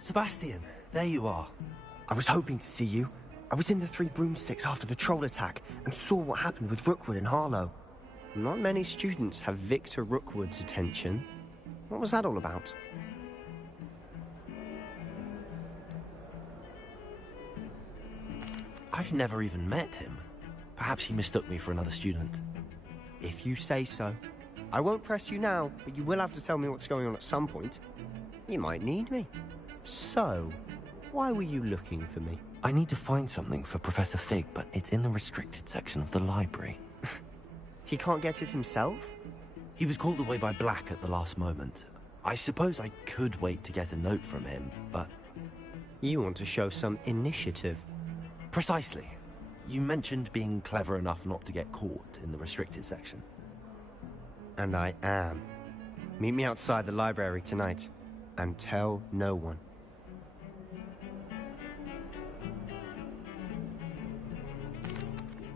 Sebastian, there you are. I was hoping to see you. I was in the Three Broomsticks after the troll attack and saw what happened with Rookwood and Harlow. Not many students have Victor Rookwood's attention. What was that all about? I've never even met him. Perhaps he mistook me for another student. If you say so. I won't press you now, but you will have to tell me what's going on at some point. You might need me. So, why were you looking for me? I need to find something for Professor Fig, but it's in the restricted section of the library. He can't get it himself? He was called away by Black at the last moment. I suppose I could wait to get a note from him, but... You want to show some initiative. Precisely. You mentioned being clever enough not to get caught in the restricted section. And I am. Meet me outside the library tonight, and tell no one.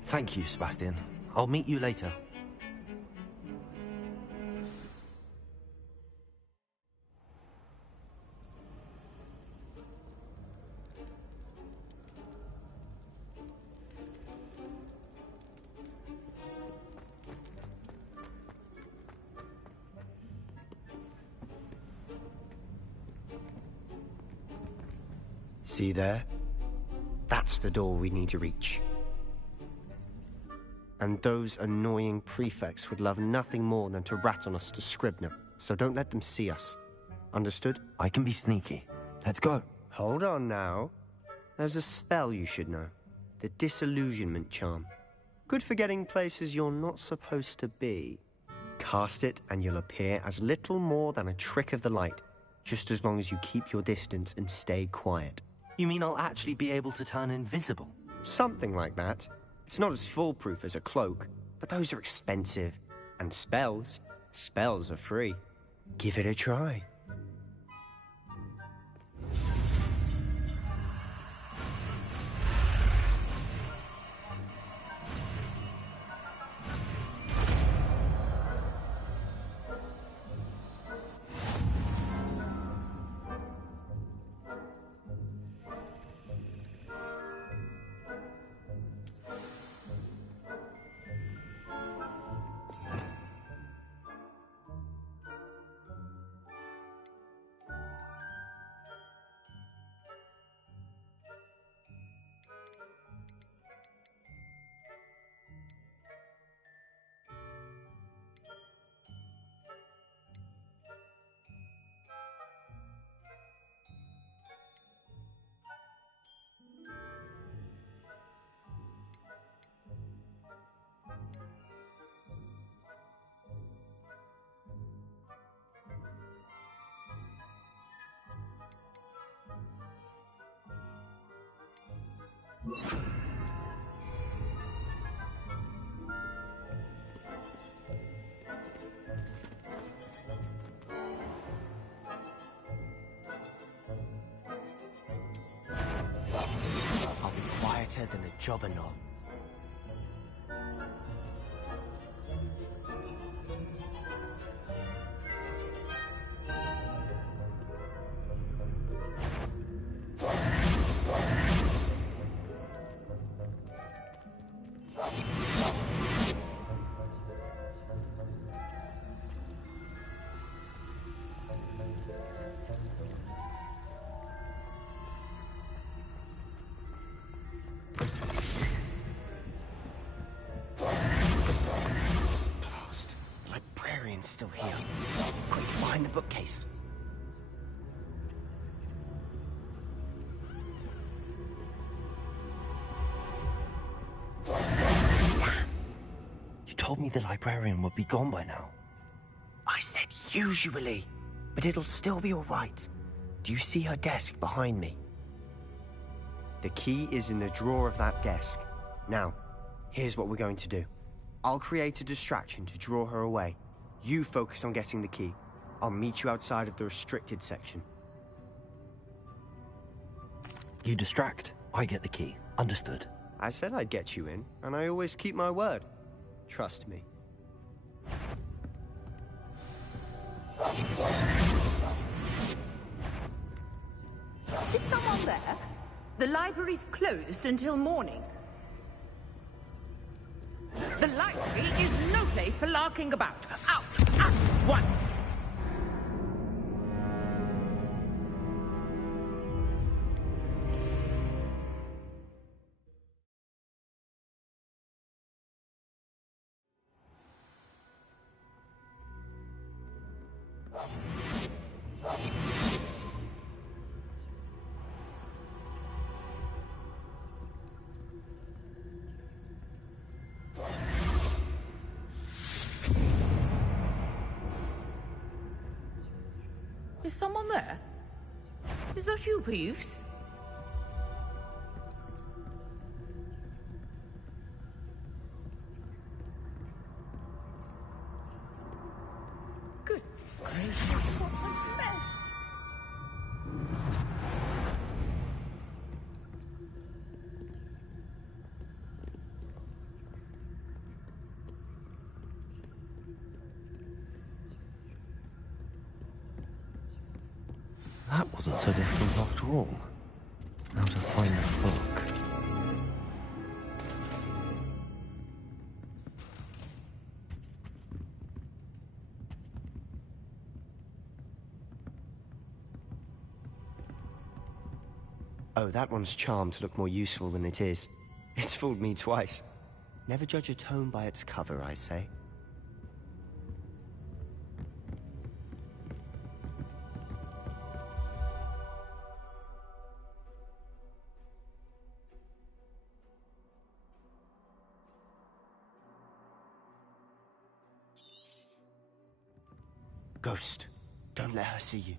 Thank you, Sebastian. I'll meet you later. See there? That's the door we need to reach. And those annoying prefects would love nothing more than to rat on us to Scribner, so don't let them see us. Understood? I can be sneaky. Let's go. Hold on now. There's a spell you should know. The Disillusionment Charm. Good for getting places you're not supposed to be. Cast it and you'll appear as little more than a trick of the light, just as long as you keep your distance and stay quiet. You mean I'll actually be able to turn invisible? Something like that. It's not as foolproof as a cloak, but those are expensive. And spells are free. Give it a try. I'll be quieter than a jobberknoll. Still here. Quick, behind the bookcase. You told me the librarian would be gone by now. I said usually, but it'll still be all right. Do you see her desk behind me? The key is in the drawer of that desk. Now, here's what we're going to do. I'll create a distraction to draw her away. You focus on getting the key. I'll meet you outside of the restricted section. You distract, I get the key. Understood. I said I'd get you in, and I always keep my word. Trust me. Is someone there? The library's closed until morning. The library is no place for larking about. Out at once! Is someone there? Is that you, Peeves? Goodness gracious, what a mess! That wasn't so difficult after all. Now to find that book. Oh, that one's charmed to look more useful than it is. It's fooled me twice. Never judge a tome by its cover, I say. Ghost, don't let her see you.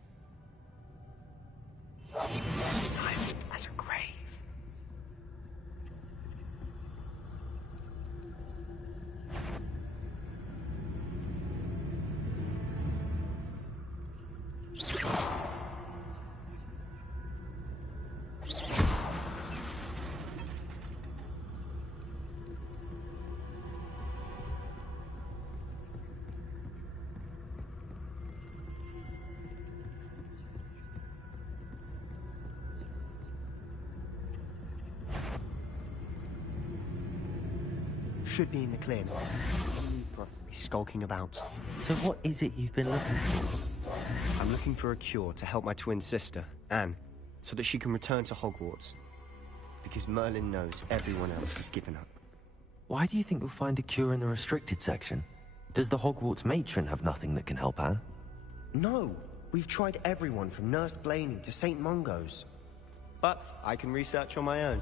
Silent as a grave. Should be in the clear now. Probably skulking about. So what is it you've been looking for? I'm looking for a cure to help my twin sister, Anne, so that she can return to Hogwarts. Because Merlin knows everyone else has given up. Why do you think you'll find a cure in the restricted section? Does the Hogwarts matron have nothing that can help Anne? No! We've tried everyone from Nurse Blaney to St. Mungo's. But I can research on my own.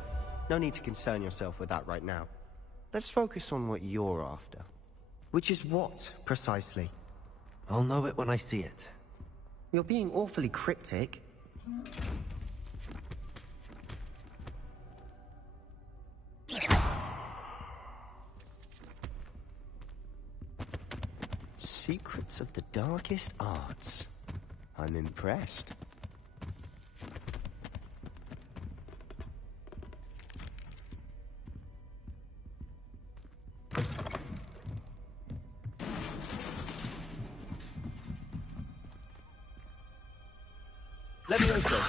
No need to concern yourself with that right now. Let's focus on what you're after. Which is what, precisely? I'll know it when I see it. You're being awfully cryptic. Secrets of the darkest arts. I'm impressed. Let me know, sir.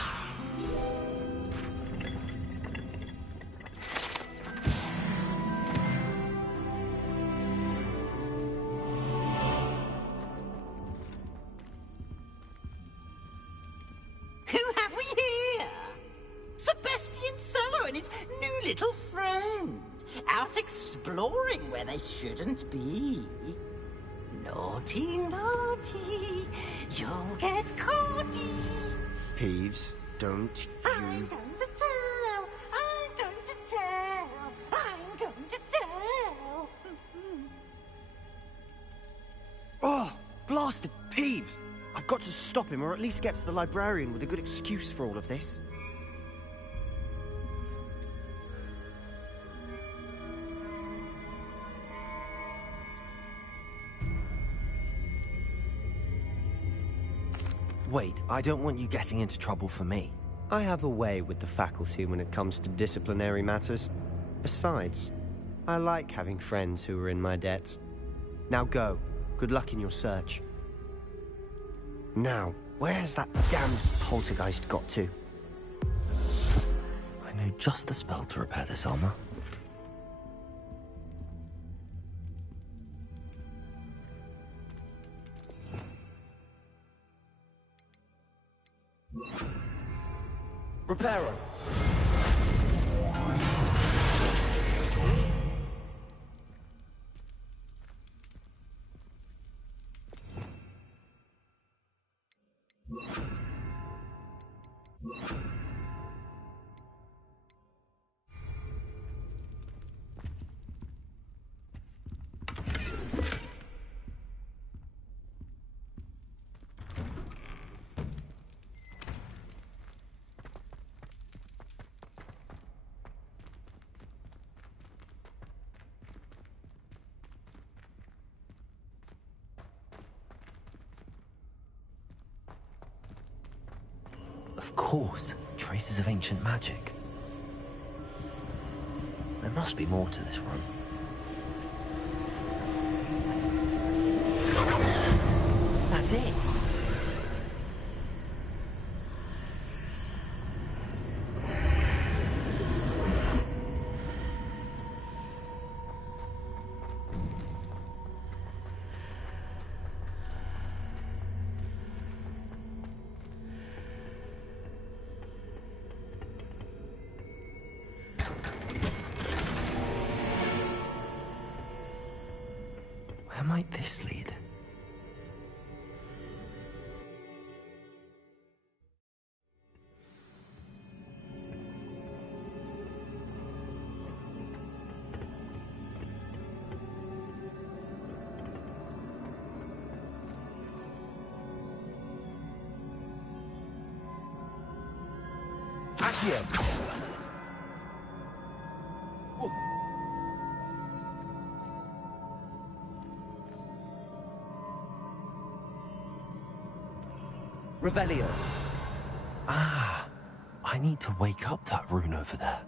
Who have we here? Sebastian Solo and his new little friend. Out exploring where they shouldn't be. Naughty, naughty. You'll get caughty. Peeves, don't I'm you... going to tell. I'm going to tell. I'm going to tell. Oh, blasted Peeves! I've got to stop him, or at least get to the librarian with a good excuse for all of this. Wait, I don't want you getting into trouble for me. I have a way with the faculty when it comes to disciplinary matters. Besides, I like having friends who are in my debt. Now go. Good luck in your search. Now, where has that damned poltergeist got to? know just the spell to repair this armor. Reparo! Of course, traces of ancient magic. There must be more to this room. That's it! Where might this lead? Accio! Revelio. Ah, I need to wake up that rune over there.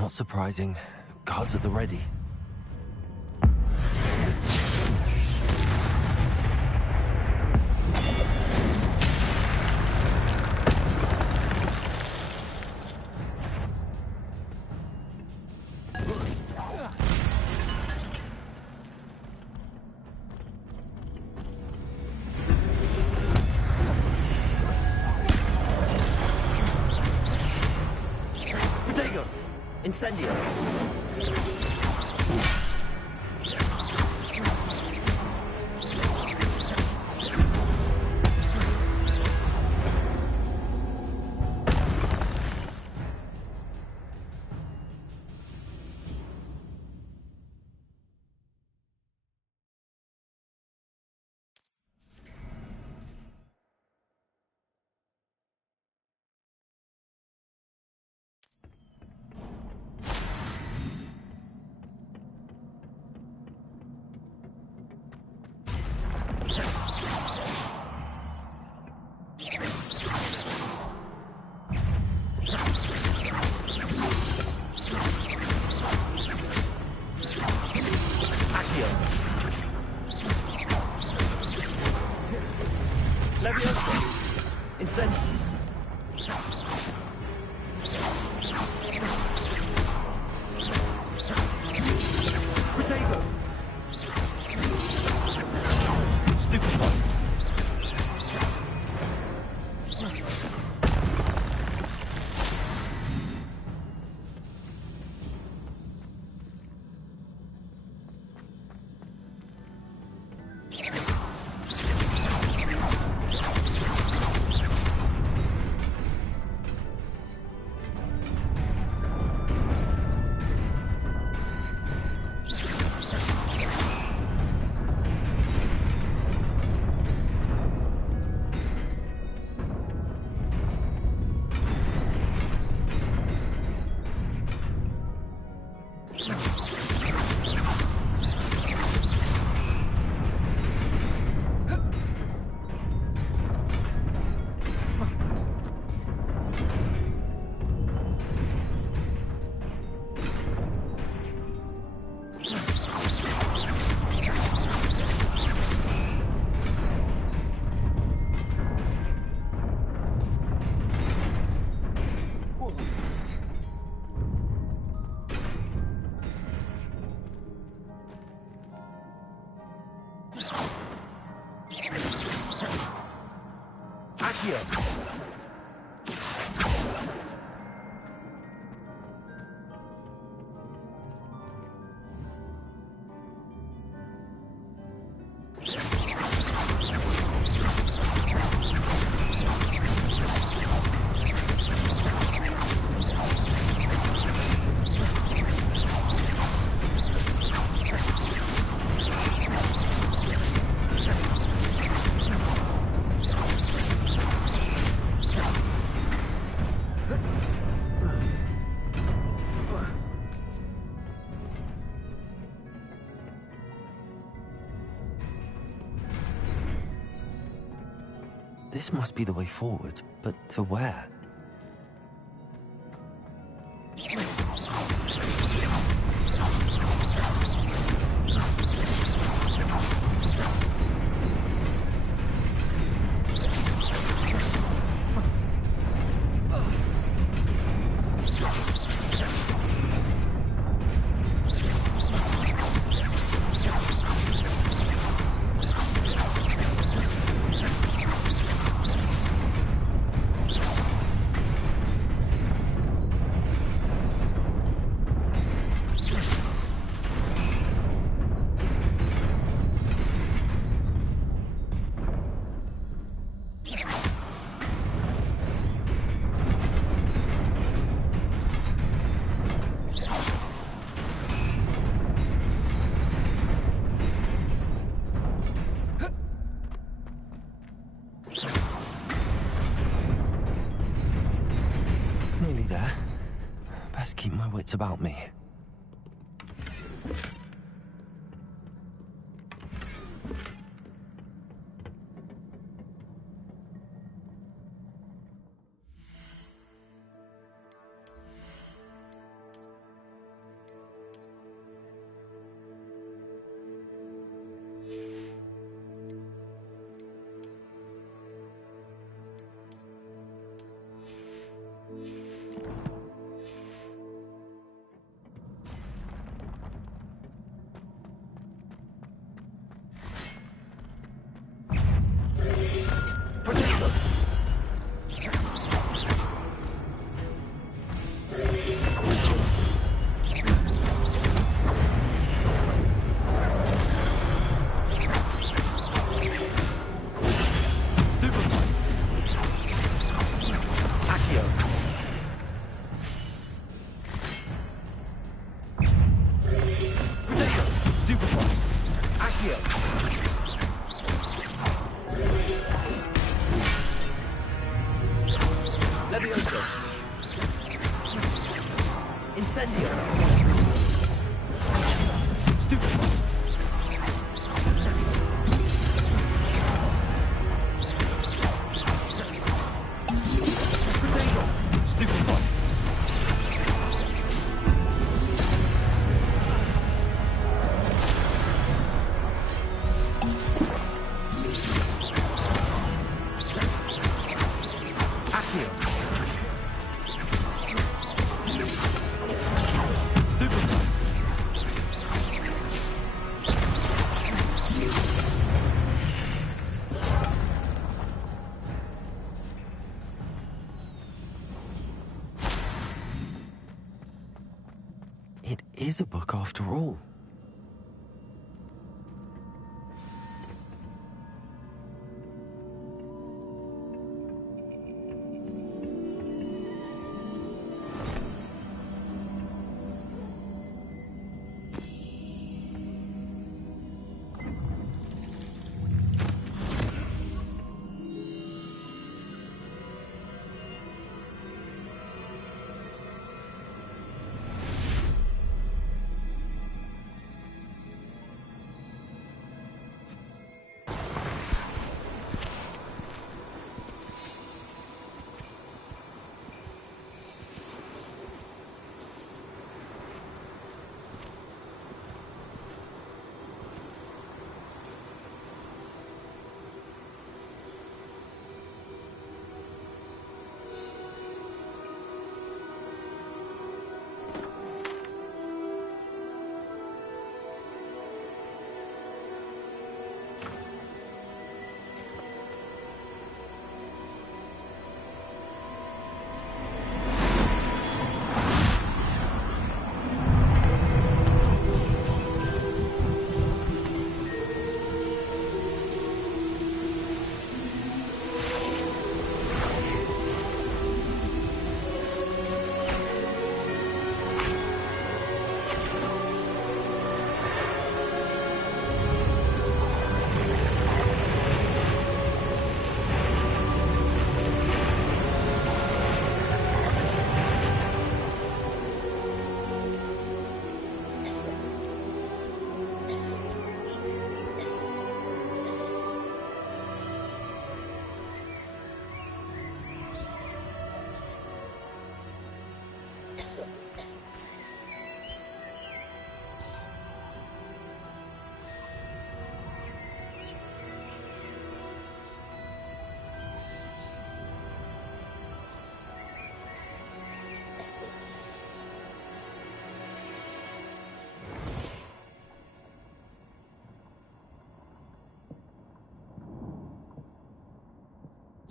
Not surprising. Guards at the ready. Incendio! This must be the way forward, but to where? Nearly there. Best keep my wits about me. It is a book after all.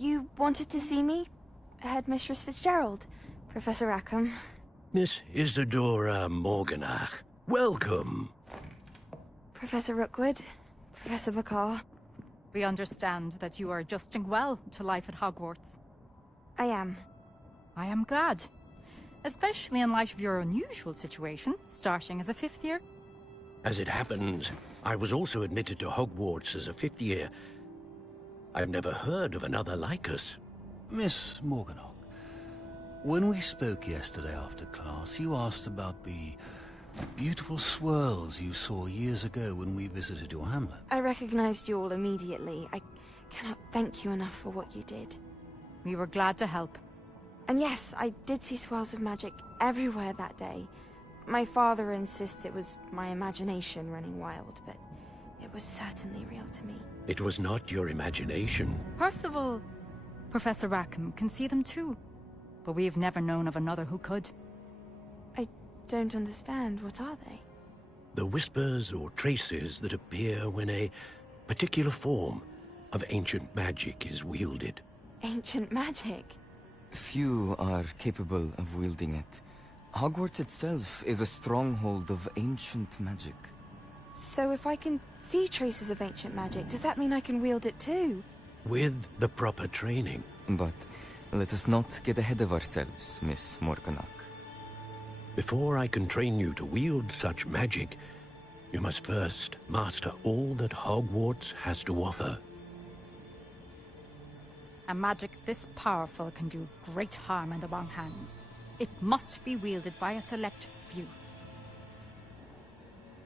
You wanted to see me? Headmistress Fitzgerald, Professor Rackham. Miss Isadora Morganach, welcome. Professor Rookwood, Professor McCaw. We understand that you are adjusting well to life at Hogwarts. I am. I am glad. Especially in light of your unusual situation, starting as a 5th year. As it happens, I was also admitted to Hogwarts as a 5th year. I've never heard of another like us. Miss Morganach, when we spoke yesterday after class, you asked about the beautiful swirls you saw years ago when we visited your hamlet. I recognized you all immediately. I cannot thank you enough for what you did. We were glad to help. And yes, I did see swirls of magic everywhere that day. My father insists it was my imagination running wild, but it was certainly real to me. It was not your imagination. Percival, Professor Rackham can see them too. But we have never known of another who could. I don't understand. What are they? The whispers or traces that appear when a particular form of ancient magic is wielded. Ancient magic? Few are capable of wielding it. Hogwarts itself is a stronghold of ancient magic. So if I can see traces of ancient magic, does that mean I can wield it too? With the proper training. But let us not get ahead of ourselves, Miss Morganach. Before I can train you to wield such magic, you must first master all that Hogwarts has to offer. A magic this powerful can do great harm in the wrong hands. It must be wielded by a select few.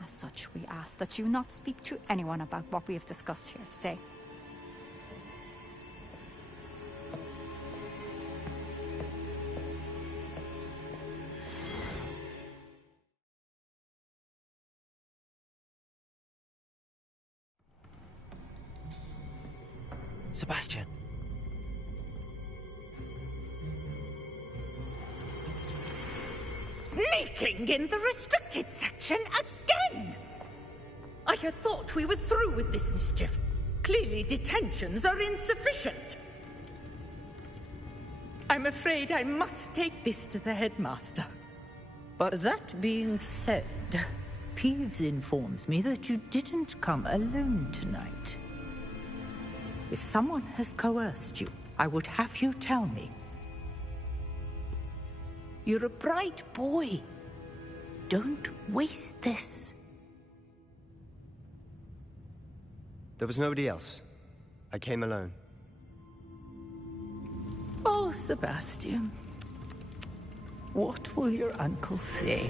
As such, we ask that you not speak to anyone about what we have discussed here today. Sebastian. Sneaking in the restricted section again! I had thought we were through with this mischief. Clearly detentions are insufficient. I'm afraid I must take this to the headmaster. But that being said, Peeves informs me that you didn't come alone tonight. If someone has coerced you, I would have you tell me. You're a bright boy. Don't waste this. There was nobody else. I came alone. Oh, Sebastian. What will your uncle say?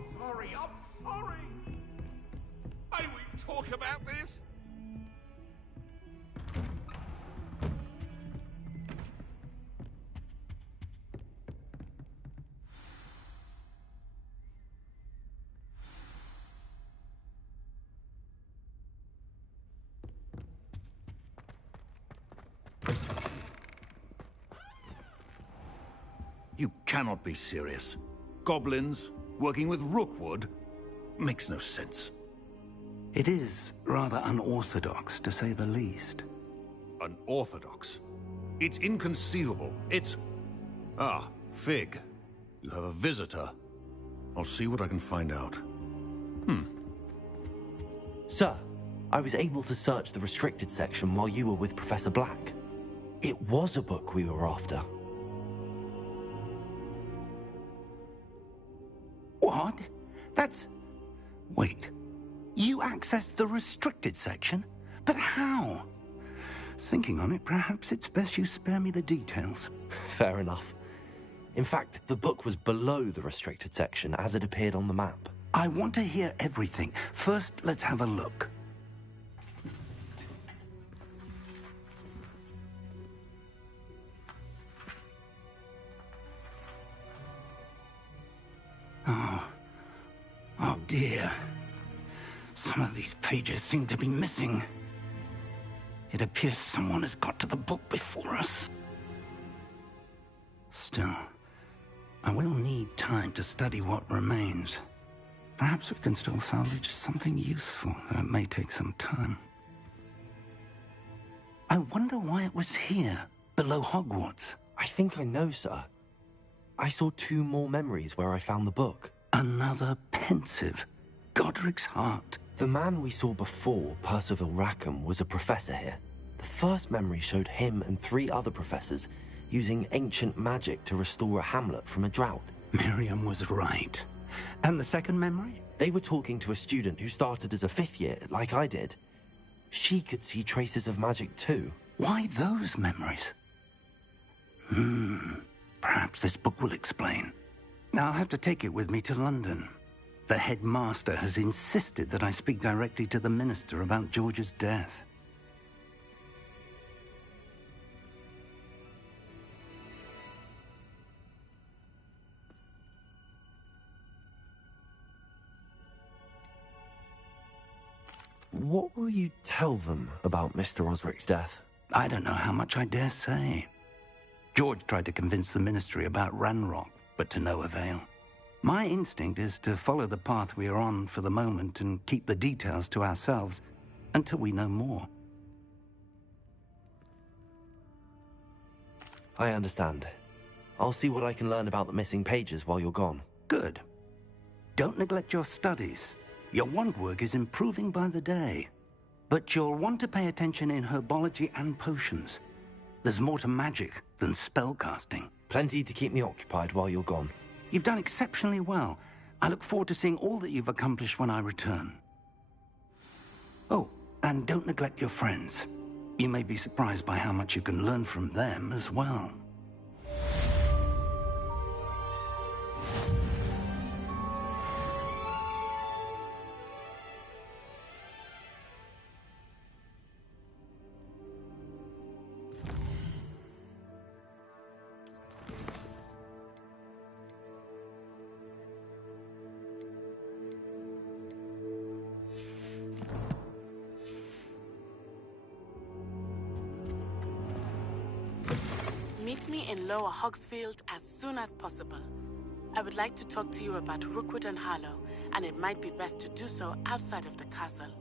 I'm sorry. May we talk about this? You cannot be serious. Goblins, working with Rookwood? Makes no sense. It is rather unorthodox, to say the least. Unorthodox? It's inconceivable. It's... Ah, Fig. You have a visitor. I'll see what I can find out. Sir, I was able to search the restricted section while you were with Professor Black. It was a book we were after. What? That's... Wait. You accessed the restricted section? But how? Thinking on it, perhaps it's best you spare me the details. Fair enough. In fact, the book was below the restricted section as it appeared on the map. I want to hear everything. First, let's have a look. Oh dear. Some of these pages seem to be missing. It appears someone has got to the book before us. Still, I will need time to study what remains. Perhaps we can still salvage something useful, though it may take some time. I wonder why it was here, below Hogwarts. I think I know, sir. I saw 2 more memories where I found the book. Another pensive. Godric's heart. The man we saw before, Percival Rackham, was a professor here. The first memory showed him and 3 other professors using ancient magic to restore a hamlet from a drought. Miriam was right. And the second memory? They were talking to a student who started as a 5th year, like I did. She could see traces of magic too. Why those memories? Perhaps this book will explain. I'll have to take it with me to London. The headmaster has insisted that I speak directly to the minister about George's death. What will you tell them about Mr. Osric's death? I don't know how much I dare say. George tried to convince the ministry about Ranrock, but to no avail. My instinct is to follow the path we are on for the moment and keep the details to ourselves until we know more. I understand. I'll see what I can learn about the missing pages while you're gone. Good. Don't neglect your studies. Your wand work is improving by the day. But you'll want to pay attention in herbology and potions. There's more to magic than spellcasting. Plenty to keep me occupied while you're gone. You've done exceptionally well. I look forward to seeing all that you've accomplished when I return. Oh, and don't neglect your friends. You may be surprised by how much you can learn from them as well. Meet me in Lower Hogsfield as soon as possible. I would like to talk to you about Rookwood and Harlow, and it might be best to do so outside of the castle.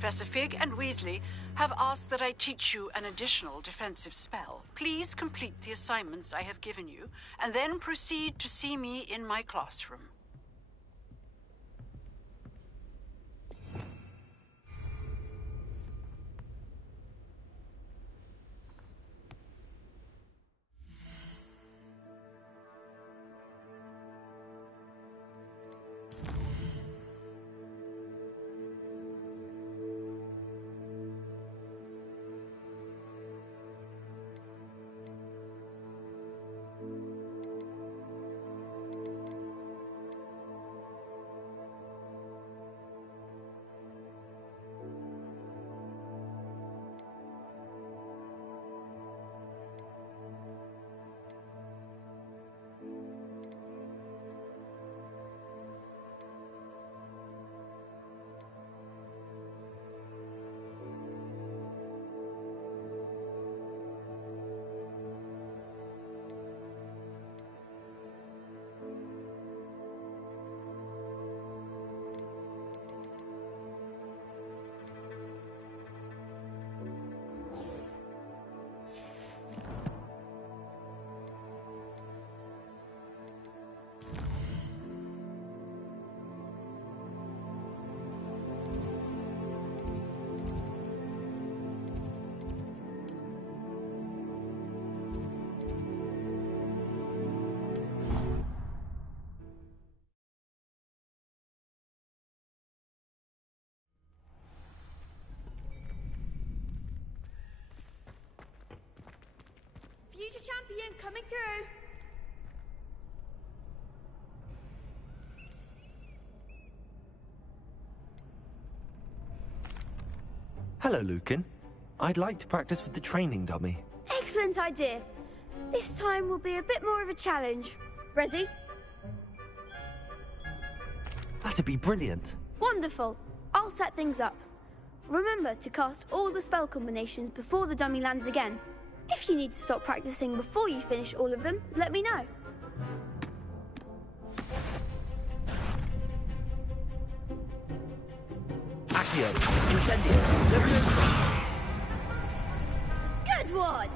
Professor Fig and Weasley have asked that I teach you an additional defensive spell. Please complete the assignments I have given you, and then proceed to see me in my classroom. Future champion coming through. Hello, Lucan. I'd like to practice with the training dummy. Excellent idea. This time will be a bit more of a challenge. Ready? That'd be brilliant. Wonderful. I'll set things up. Remember to cast all the spell combinations before the dummy lands again. If you need to stop practicing before you finish all of them, let me know. Accio, Incendio, Leviosa. Good one!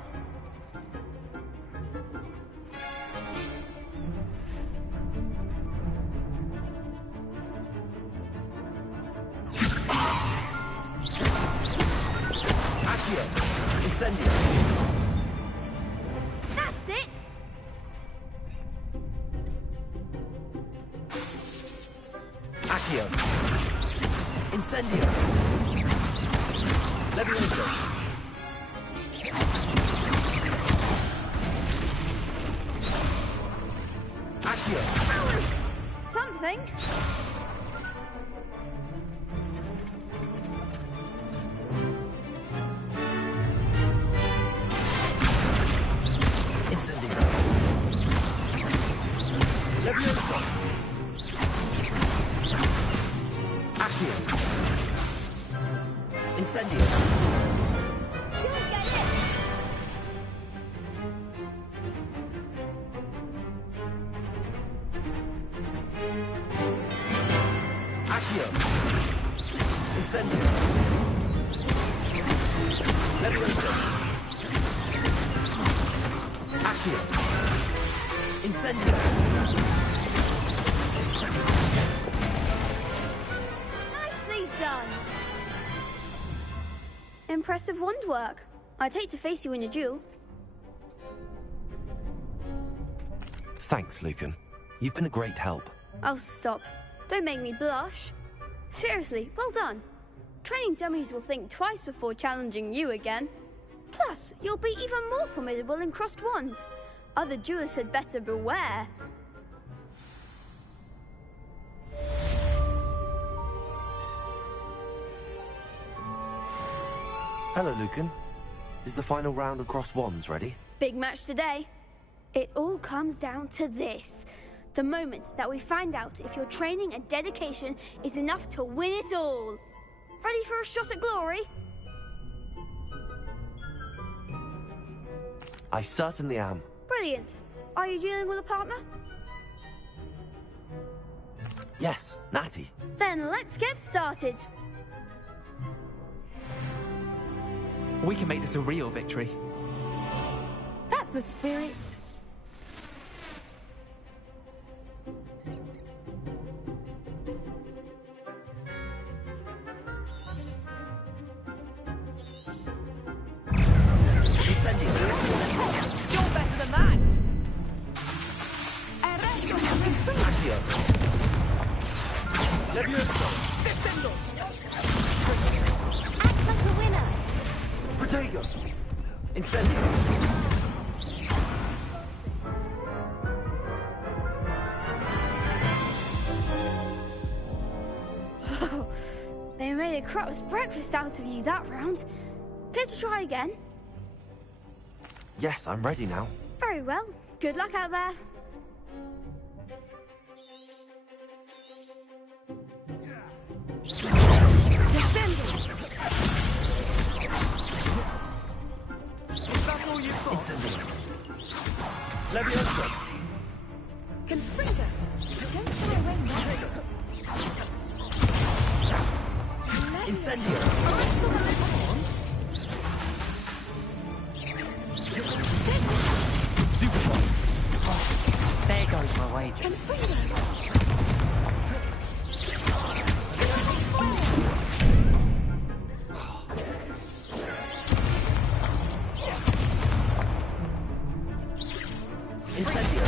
Accio, Incendio. That's it! Accio. Incendio. Leviosa. Accio. Something. Incendio. Leviosa. Accio. Incendio. You'll get it. Accio. Incendio. Leviosa. Accio. Incendio. Nicely done. Impressive wand work. I'd hate to face you in a duel. Thanks, Lucan. You've been a great help. Oh, stop. Don't make me blush. Seriously, well done. Training dummies will think twice before challenging you again. Plus, you'll be even more formidable in crossed wands. Other duelists had better beware. Hello, Lucan. Is the final round of cross wands ready? Big match today. It all comes down to this. The moment that we find out if your training and dedication is enough to win it all. Ready for a shot at glory? I certainly am. Brilliant. Are you dealing with a partner? Yes, Natty. Then let's get started. We can make this a real victory. That's the spirit. Incendio. You're better than that. Accio. Levioso. Descendo. Act like a winner. Protego. Incendio. They made a crap's breakfast out of you that round. Care to try again? Yes, I'm ready now. Very well. Good luck out there. Incendio. Levioso. Confringo. Don't shy away now. Incendio. There goes my wager. Incendio.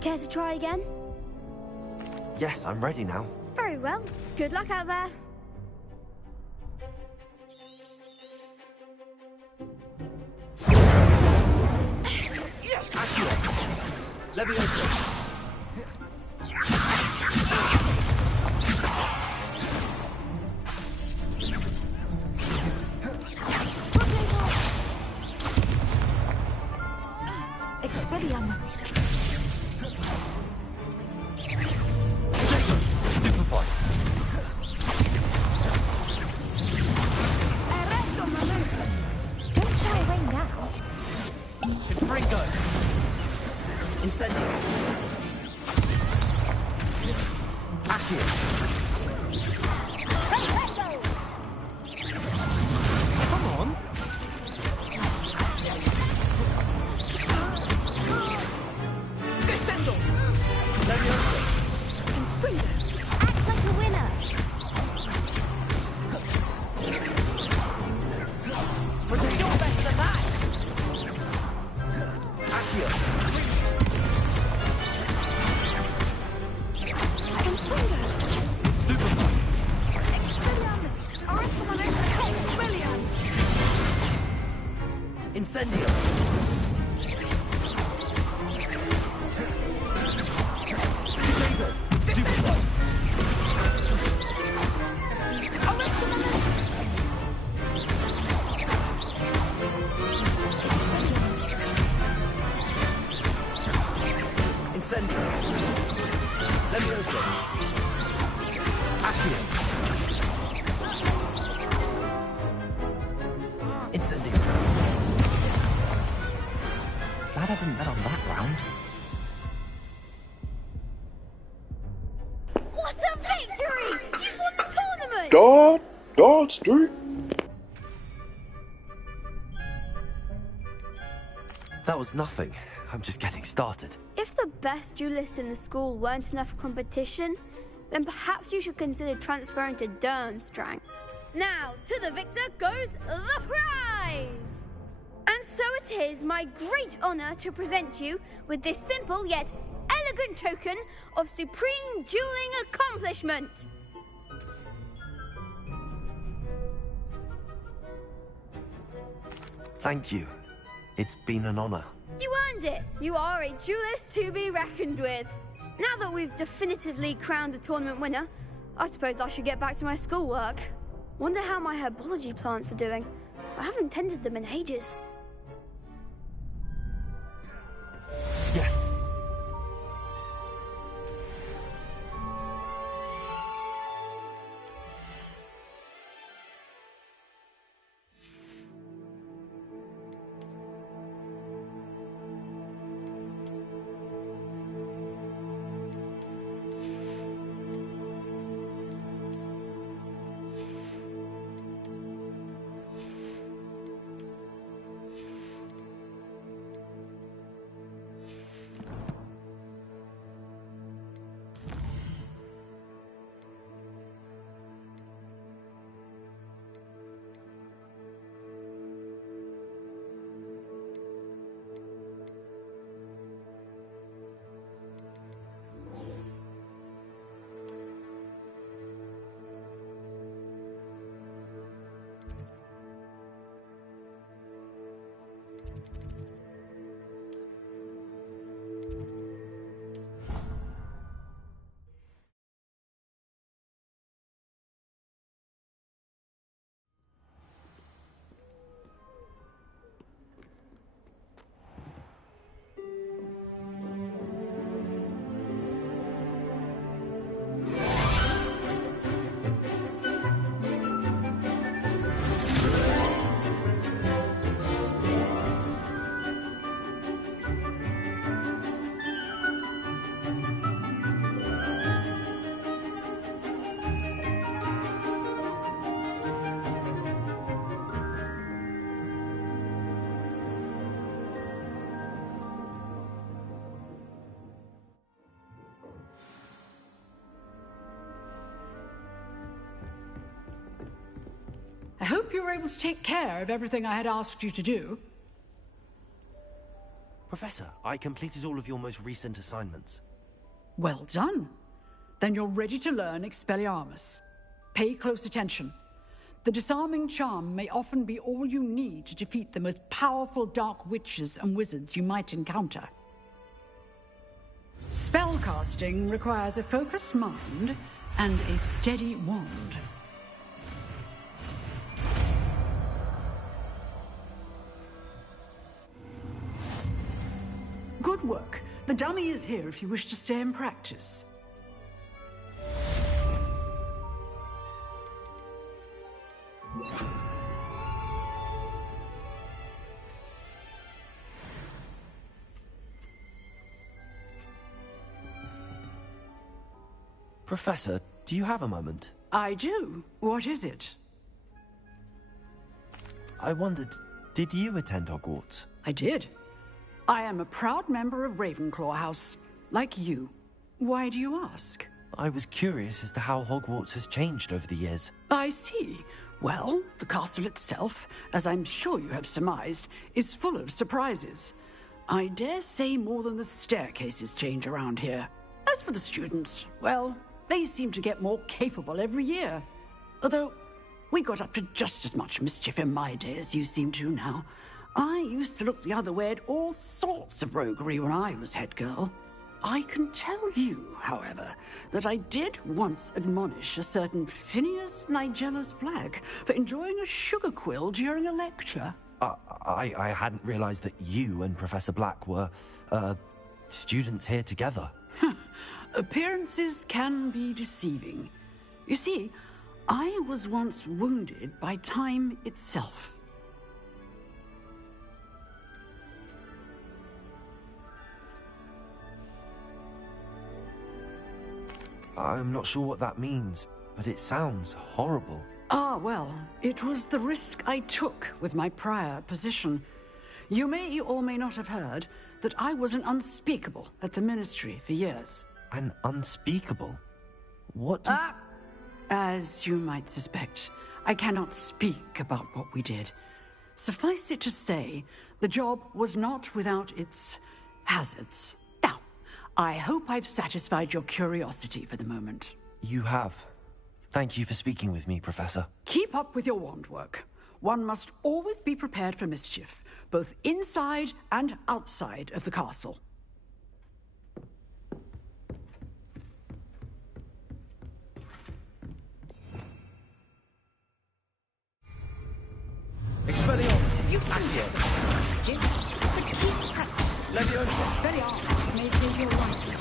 Care to try again? Yes, I'm ready now. Very well. Good luck out there. Levioso. Expelliarmus. Stupefy. Don't shy away now. Confringo. Incendio. Accio. Come on. Descendo. Levioso. Act like a winner. Protect. You're better than that. Accio. Incendio. Incendio. Levioso. Accio. Incendio. Glad I didn't bet on that round. What a victory! You won the tournament! God, Stu. That was nothing. I'm just getting started. If the best duelists in the school weren't enough competition, then perhaps you should consider transferring to Durmstrang. Now, to the victor goes the prize! And so it it is my great honor to present you with this simple yet elegant token of supreme dueling accomplishment. Thank you. It's been an honor. You earned it. You are a duelist to be reckoned with. Now that we've definitively crowned the tournament winner, I suppose I should get back to my schoolwork. Wonder how my herbology plants are doing. I haven't tended them in ages. Yes. I hope you were able to take care of everything I had asked you to do. Professor, I completed all of your most recent assignments. Well done. Then you're ready to learn Expelliarmus. Pay close attention. The disarming charm may often be all you need to defeat the most powerful dark witches and wizards you might encounter. Spellcasting requires a focused mind and a steady wand. Good work. The dummy is here if you wish to stay and practice. Professor, do you have a moment? I do. What is it? I wondered, did you attend Hogwarts? I did. I am a proud member of Ravenclaw House, like you. Why do you ask? I was curious as to how Hogwarts has changed over the years. I see. Well, the castle itself, as I'm sure you have surmised, is full of surprises. I dare say more than the staircases change around here. As for the students, well, they seem to get more capable every year. Although, we got up to just as much mischief in my day as you seem to now. I used to look the other way at all sorts of roguery when I was head girl. I can tell you, however, that I did once admonish a certain Phineas Nigellus Black for enjoying a sugar quill during a lecture. I hadn't realized that you and Professor Black were, students here together. Appearances can be deceiving. You see, I was once wounded by time itself. I'm not sure what that means, but it sounds horrible. Ah, well, it was the risk I took with my prior position. You may or may not have heard that I was an unspeakable at the Ministry for years. An unspeakable? What does... As you might suspect, I cannot speak about what we did. Suffice it to say, the job was not without its hazards. Now, I hope I've satisfied your curiosity for the moment. You have. Thank you for speaking with me, Professor. Keep up with your wand work. One must always be prepared for mischief, both inside and outside of the castle. Expelliarmus! You Accio! Leviosa! Expelliarmus may save your life.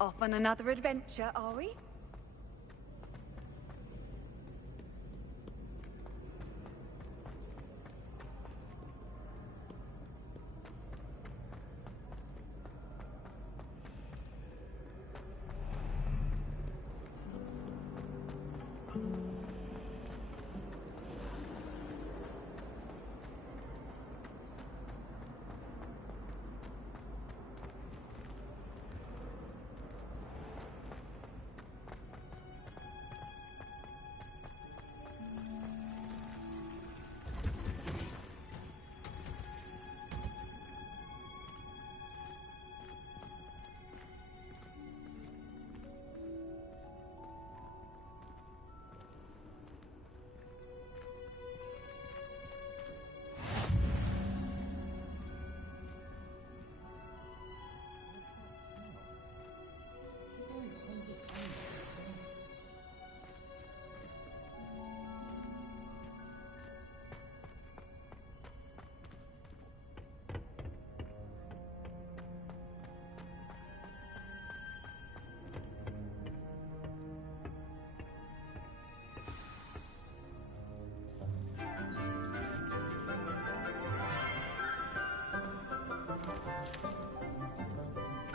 Off on another adventure, are we?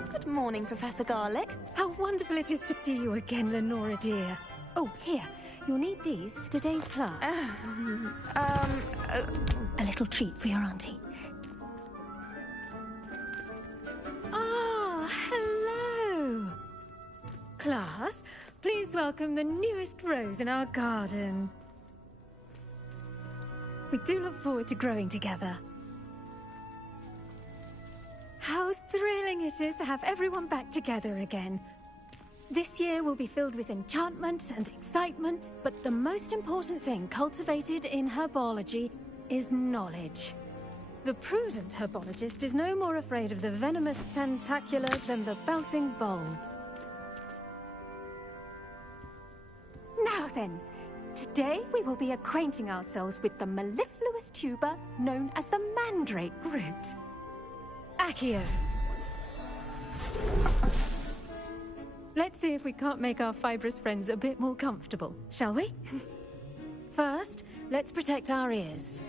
Good morning, Professor Garlick. How wonderful it is to see you again, Lenora dear. Oh, here. You'll need these for today's class. A little treat for your auntie. Ah, hello. Class, please welcome the newest rose in our garden. We do look forward to growing together. How thrilling it is to have everyone back together again. This year will be filled with enchantment and excitement, but the most important thing cultivated in herbology is knowledge. The prudent herbologist is no more afraid of the venomous tentacula than the bouncing vole. Now then, today we will be acquainting ourselves with the mellifluous tuber known as the mandrake root. Accio. Let's see if we can't make our fibrous friends a bit more comfortable, shall we? First, let's protect our ears.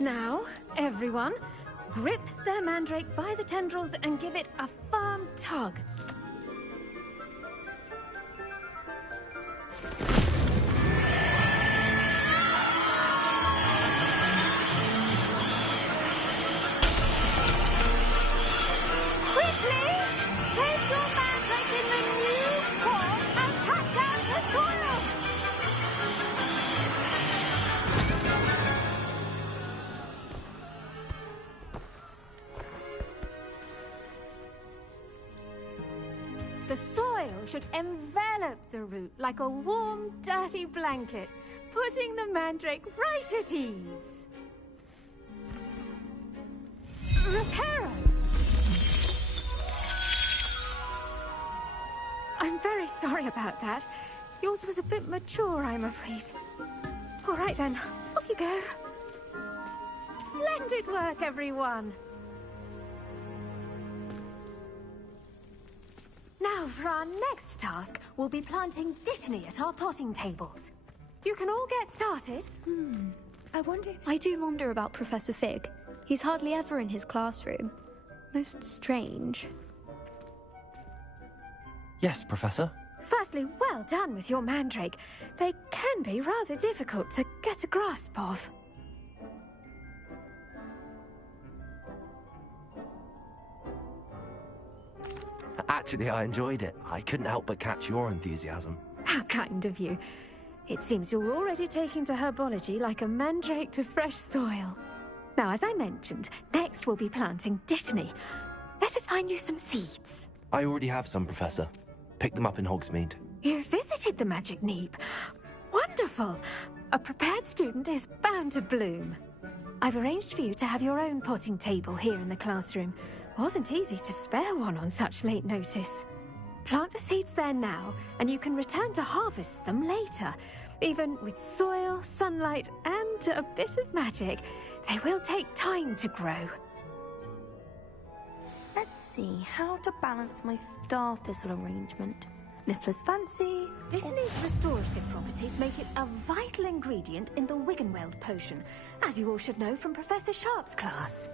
Now, everyone, grip their mandrake by the tendrils and give it a firm tug. The soil should envelop the root like a warm, dirty blanket, putting the mandrake right at ease. Reparo! I'm very sorry about that. Yours was a bit mature, I'm afraid. All right then, off you go. Splendid work, everyone! Now, for our next task, we'll be planting dittany at our potting tables. You can all get started. I do wonder about Professor Fig. He's hardly ever in his classroom. Most strange. Yes, Professor. Firstly, well done with your mandrake. They can be rather difficult to get a grasp of. Actually, I enjoyed it. I couldn't help but catch your enthusiasm. How kind of you. It seems you're already taking to herbology like a mandrake to fresh soil. Now, as I mentioned, next we'll be planting dittany. Let us find you some seeds. I already have some, Professor. Picked them up in Hogsmeade. You visited the Magic Neep. Wonderful! A prepared student is bound to bloom. I've arranged for you to have your own potting table here in the classroom. Wasn't easy to spare one on such late notice. Plant the seeds there now, and you can return to harvest them later. Even with soil, sunlight, and a bit of magic, they will take time to grow. Let's see how to balance my star thistle arrangement. Mifflin's fancy. Dittany's restorative properties make it a vital ingredient in the Wiggenweld potion, as you all should know from Professor Sharp's class.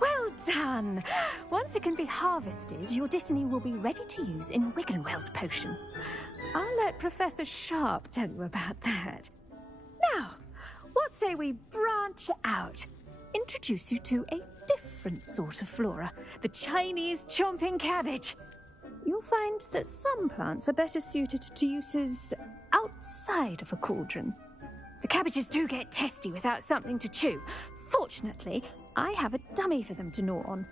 Well done! Once it can be harvested, your dittany will be ready to use in Wiggenweld potion. I'll let Professor Sharp tell you about that. Now, what say we branch out? Introduce you to a different sort of flora, the Chinese chomping cabbage. You'll find that some plants are better suited to uses outside of a cauldron. The cabbages do get testy without something to chew. Fortunately, I have a dummy for them to gnaw on.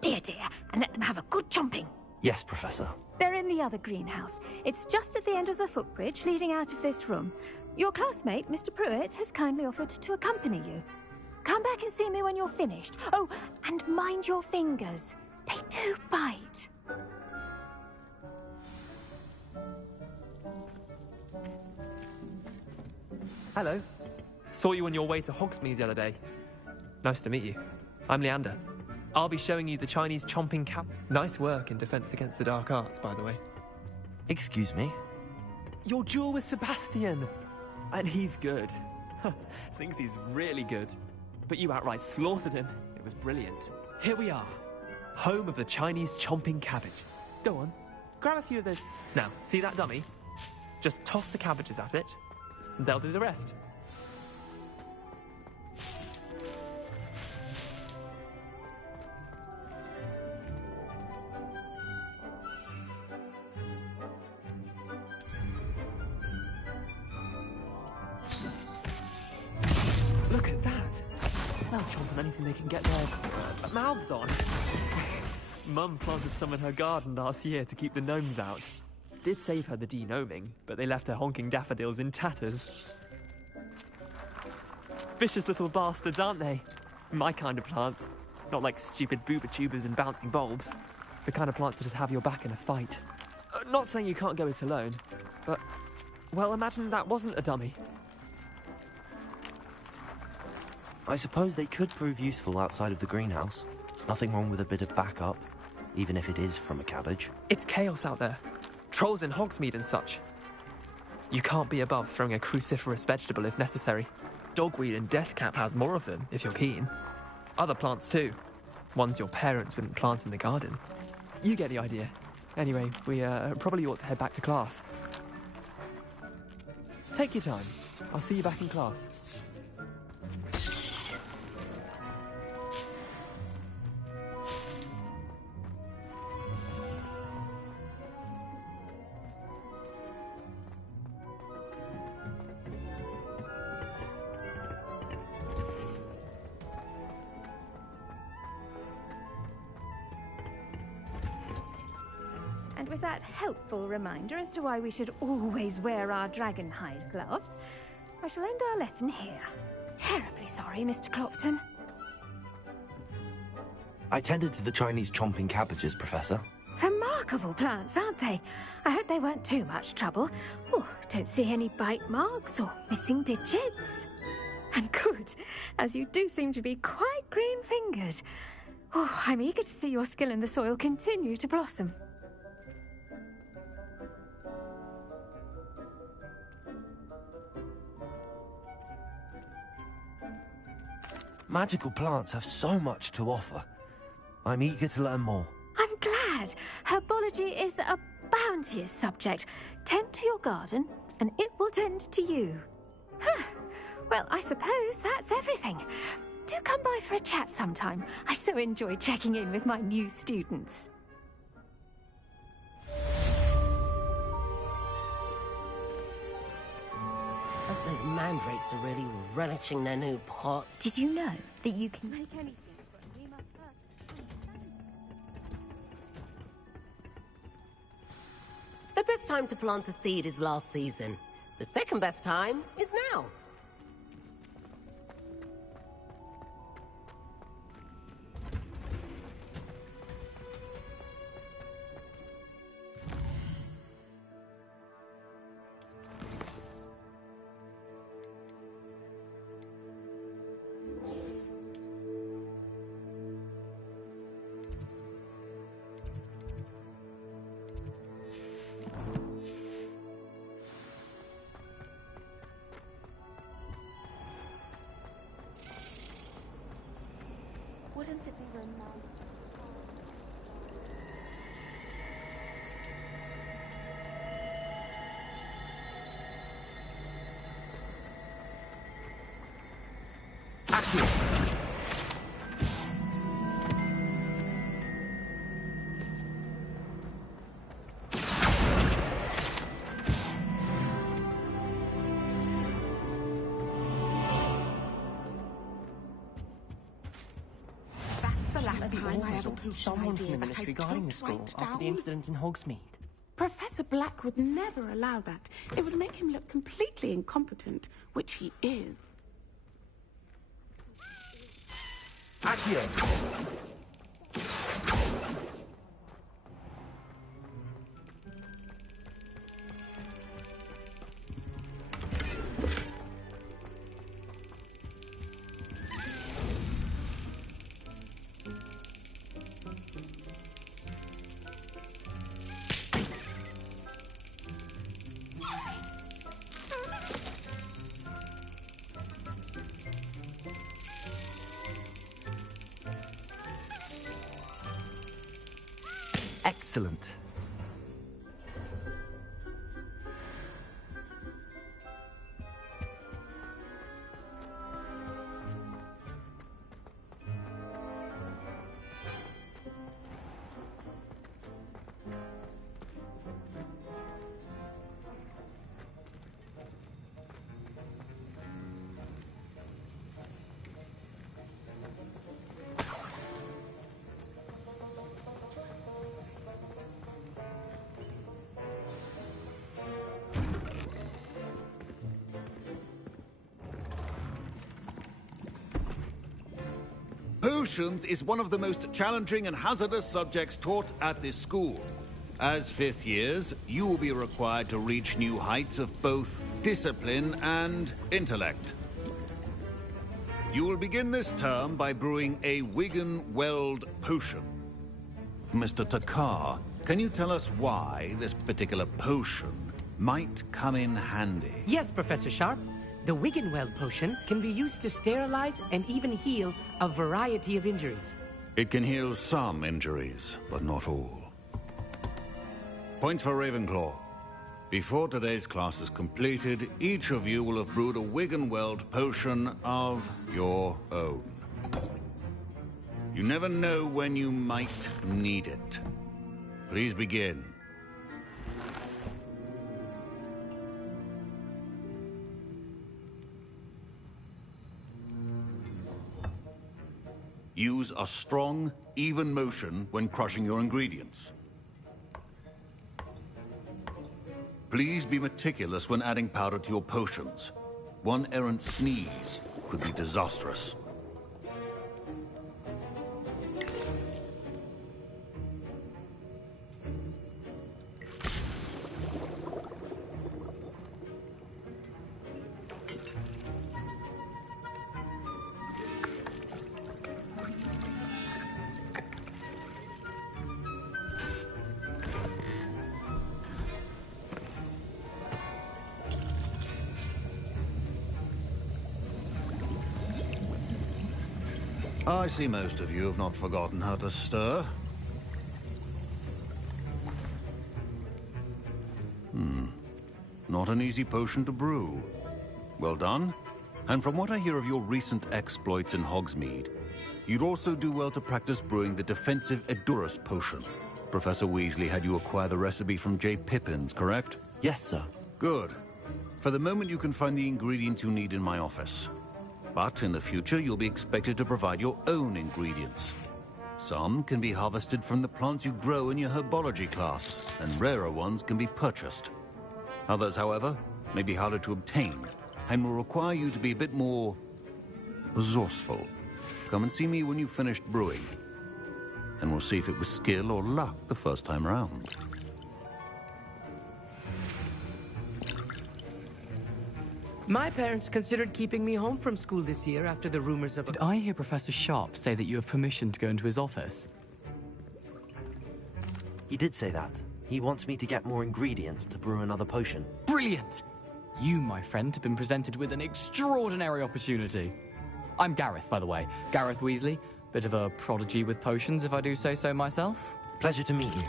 Be a dear and let them have a good chomping. Yes, Professor. They're in the other greenhouse. It's just at the end of the footbridge leading out of this room. Your classmate, Mr. Pruitt, has kindly offered to accompany you. Come back and see me when you're finished. Oh, and mind your fingers. They do bite. Hello. Saw you on your way to Hogsmeade the other day. Nice to meet you. I'm Leander. I'll be showing you the Chinese chomping cap. Nice work in Defense Against the Dark Arts, by the way. Excuse me? Your duel with Sebastian! And he's good. Thinks he's really good. But you outright slaughtered him. It was brilliant. Here we are. Home of the Chinese chomping cabbage. Go on. Grab a few of those. Now, see that dummy? Just toss the cabbages at it, and they'll do the rest. Look at that! They'll chomp on anything they can get their mouths on. Mum planted some in her garden last year to keep the gnomes out. Did save her the de-gnoming, but they left her honking daffodils in tatters. Vicious little bastards, aren't they? My kind of plants. Not like stupid booba tubers and bouncing bulbs. The kind of plants that just have your back in a fight. Not saying you can't go it alone, but... well, imagine that wasn't a dummy. I suppose they could prove useful outside of the greenhouse. Nothing wrong with a bit of backup, even if it is from a cabbage. It's chaos out there. Trolls in Hogsmeade and such. You can't be above throwing a cruciferous vegetable if necessary. Dogweed and deathcap has more of them, if you're keen. Other plants too. Ones your parents wouldn't plant in the garden. You get the idea. Anyway, we probably ought to head back to class. Take your time. I'll see you back in class. And with that helpful reminder as to why we should always wear our dragon hide gloves, I shall end our lesson here. Terribly sorry, Mr. Clopton. I tended to the Chinese chomping cabbages, Professor. Remarkable plants, aren't they? I hope they weren't too much trouble. Oh, don't see any bite marks or missing digits. And good, as you do seem to be quite green-fingered. Oh, I'm eager to see your skill in the soil continue to blossom. Magical plants have so much to offer. I'm eager to learn more. I'm glad. Herbology is a bounteous subject. Tend to your garden, and it will tend to you. Well, I suppose that's everything. Do come by for a chat sometime. I so enjoy checking in with my new students. Those mandrakes are really relishing their new pots. Did you know that you can make anything? The best time to plant a seed is last season. The second best time is now. Wouldn't it be romantic? Someone from the ministry guarding the school after the incident in Hogsmeade. Professor Black would never allow that. It would make him look completely incompetent, which he is. Accio! Excellent. Potions is one of the most challenging and hazardous subjects taught at this school. As fifth years, you will be required to reach new heights of both discipline and intellect. You will begin this term by brewing a Wigan-Weld potion. Mr. Takar, can you tell us why this particular potion might come in handy? Yes, Professor Sharp. The Wigan-Weld potion can be used to sterilize and even heal a variety of injuries. It can heal some injuries, but not all. Points for Ravenclaw. Before today's class is completed, each of you will have brewed a Wigan-Weld potion of your own. You never know when you might need it. Please begin. Use a strong, even motion when crushing your ingredients. Please be meticulous when adding powder to your potions. One errant sneeze could be disastrous. I see most of you have not forgotten how to stir. Not an easy potion to brew. Well done. And from what I hear of your recent exploits in Hogsmeade, you'd also do well to practice brewing the defensive Edurus potion. Professor Weasley had you acquire the recipe from J. Pippins, correct? Yes, sir. Good. For the moment, you can find the ingredients you need in my office. But in the future, you'll be expected to provide your own ingredients. Some can be harvested from the plants you grow in your herbology class, and rarer ones can be purchased. Others, however, may be harder to obtain, and will require you to be a bit more resourceful. Come and see me when you've finished brewing, and we'll see if it was skill or luck the first time around. My parents considered keeping me home from school this year after the rumors of... Did I hear Professor Sharp say that you have permission to go into his office? He did say that. He wants me to get more ingredients to brew another potion. Brilliant! You, my friend, have been presented with an extraordinary opportunity. I'm Gareth, by the way. Gareth Weasley. Bit of a prodigy with potions, if I do say so myself. Pleasure to meet you.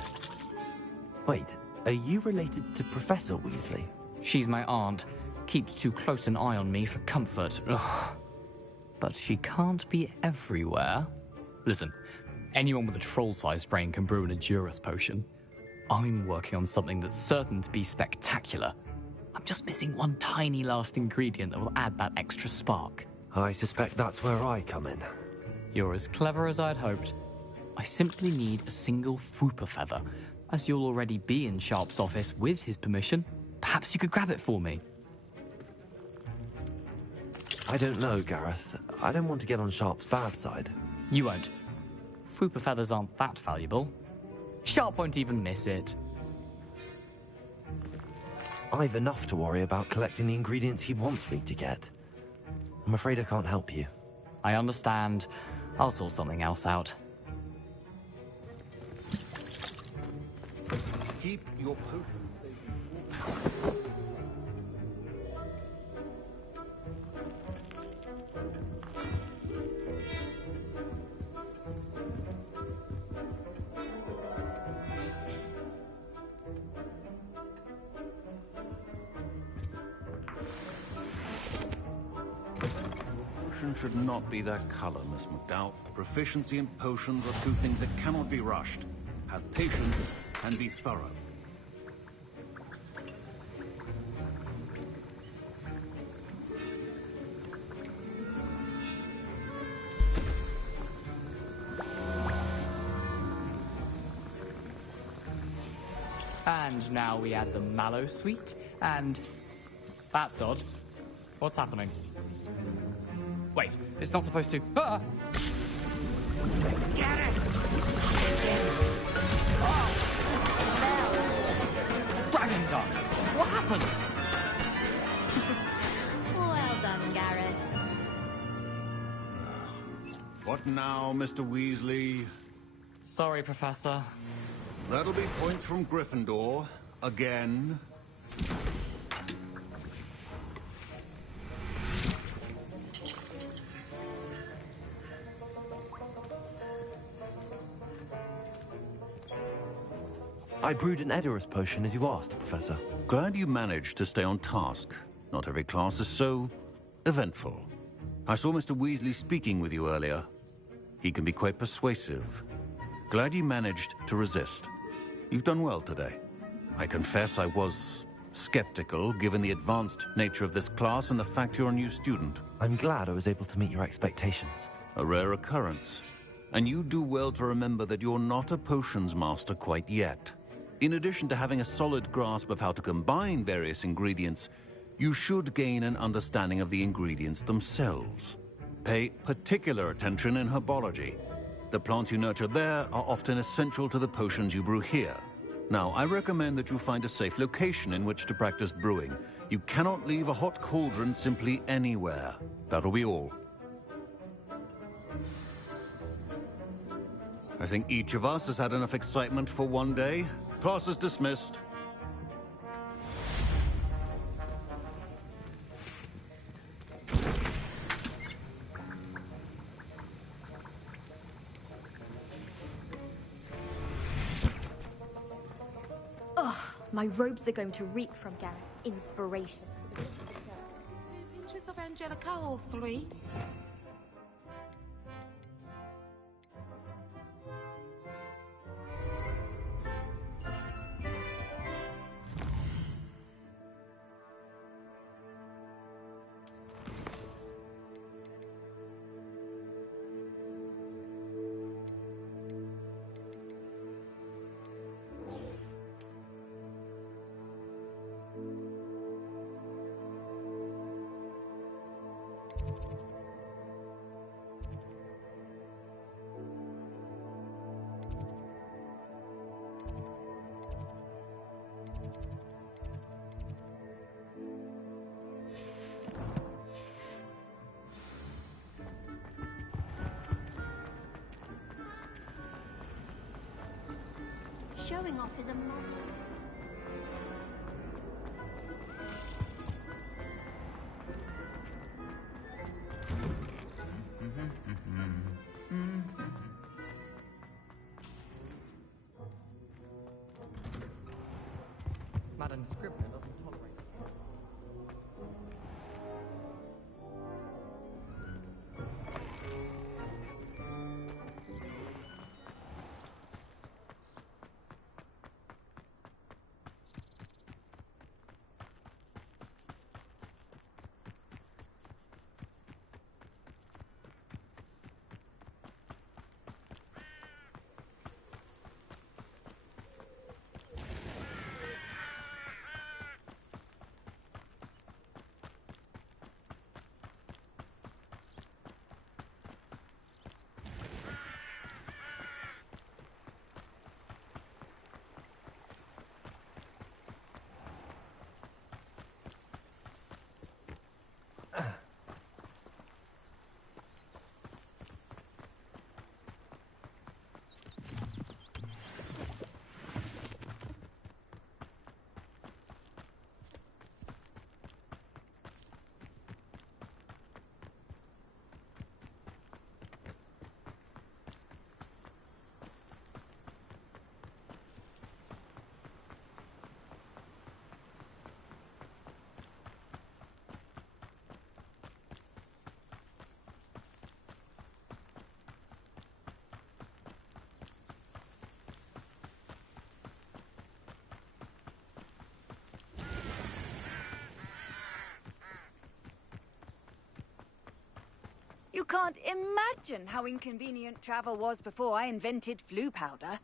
Wait, are you related to Professor Weasley? She's my aunt. Keeps too close an eye on me for comfort. Ugh. But she can't be everywhere. Listen, anyone with a troll-sized brain can brew an Edurus potion. I'm working on something that's certain to be spectacular. I'm just missing one tiny last ingredient that will add that extra spark. I suspect that's where I come in. You're as clever as I'd hoped. I simply need a single Fwooper feather. As you'll already be in Sharp's office with his permission, perhaps you could grab it for me. I don't know, Gareth. I don't want to get on Sharp's bad side. You won't. Fwooper feathers aren't that valuable. Sharp won't even miss it. I've enough to worry about collecting the ingredients he wants me to get. I'm afraid I can't help you. I understand. I'll sort something else out. Keep your potion. Should not be that color, Miss McDowell. Proficiency in potions are two things that cannot be rushed. Have patience and be thorough. And now we add the mallow sweet, and... That's odd. What's happening? Wait, it's not supposed to... Ah! Get it! Oh! Dragon Tongue! What happened? Well done, Gareth. What now, Mr. Weasley? Sorry, Professor. That'll be points from Gryffindor. Again. I brewed an Edurus potion as you asked, Professor. Glad you managed to stay on task. Not every class is so eventful. I saw Mr. Weasley speaking with you earlier. He can be quite persuasive. Glad you managed to resist. You've done well today. I confess I was skeptical, given the advanced nature of this class and the fact you're a new student. I'm glad I was able to meet your expectations. A rare occurrence. And you do well to remember that you're not a potions master quite yet. In addition to having a solid grasp of how to combine various ingredients, you should gain an understanding of the ingredients themselves. Pay particular attention in herbology. The plants you nurture there are often essential to the potions you brew here. Now, I recommend that you find a safe location in which to practice brewing. You cannot leave a hot cauldron simply anywhere. That'll be all. I think each of us has had enough excitement for one day. Class is dismissed. Ugh, my robes are going to reek from Garrett. Inspiration. 2 pinches of Angelica or 3? Showing off is a model. Madam Scribner doesn't tolerate it. You can't imagine how inconvenient travel was before I invented flu powder.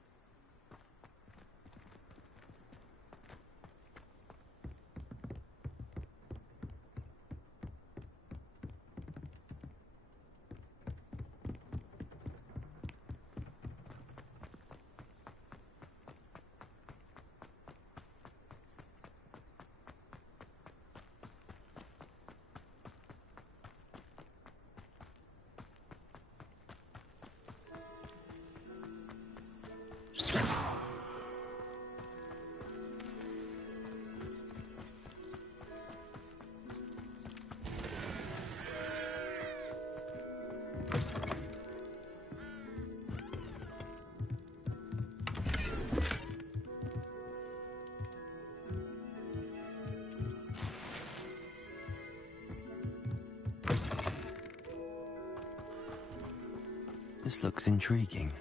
This looks intriguing.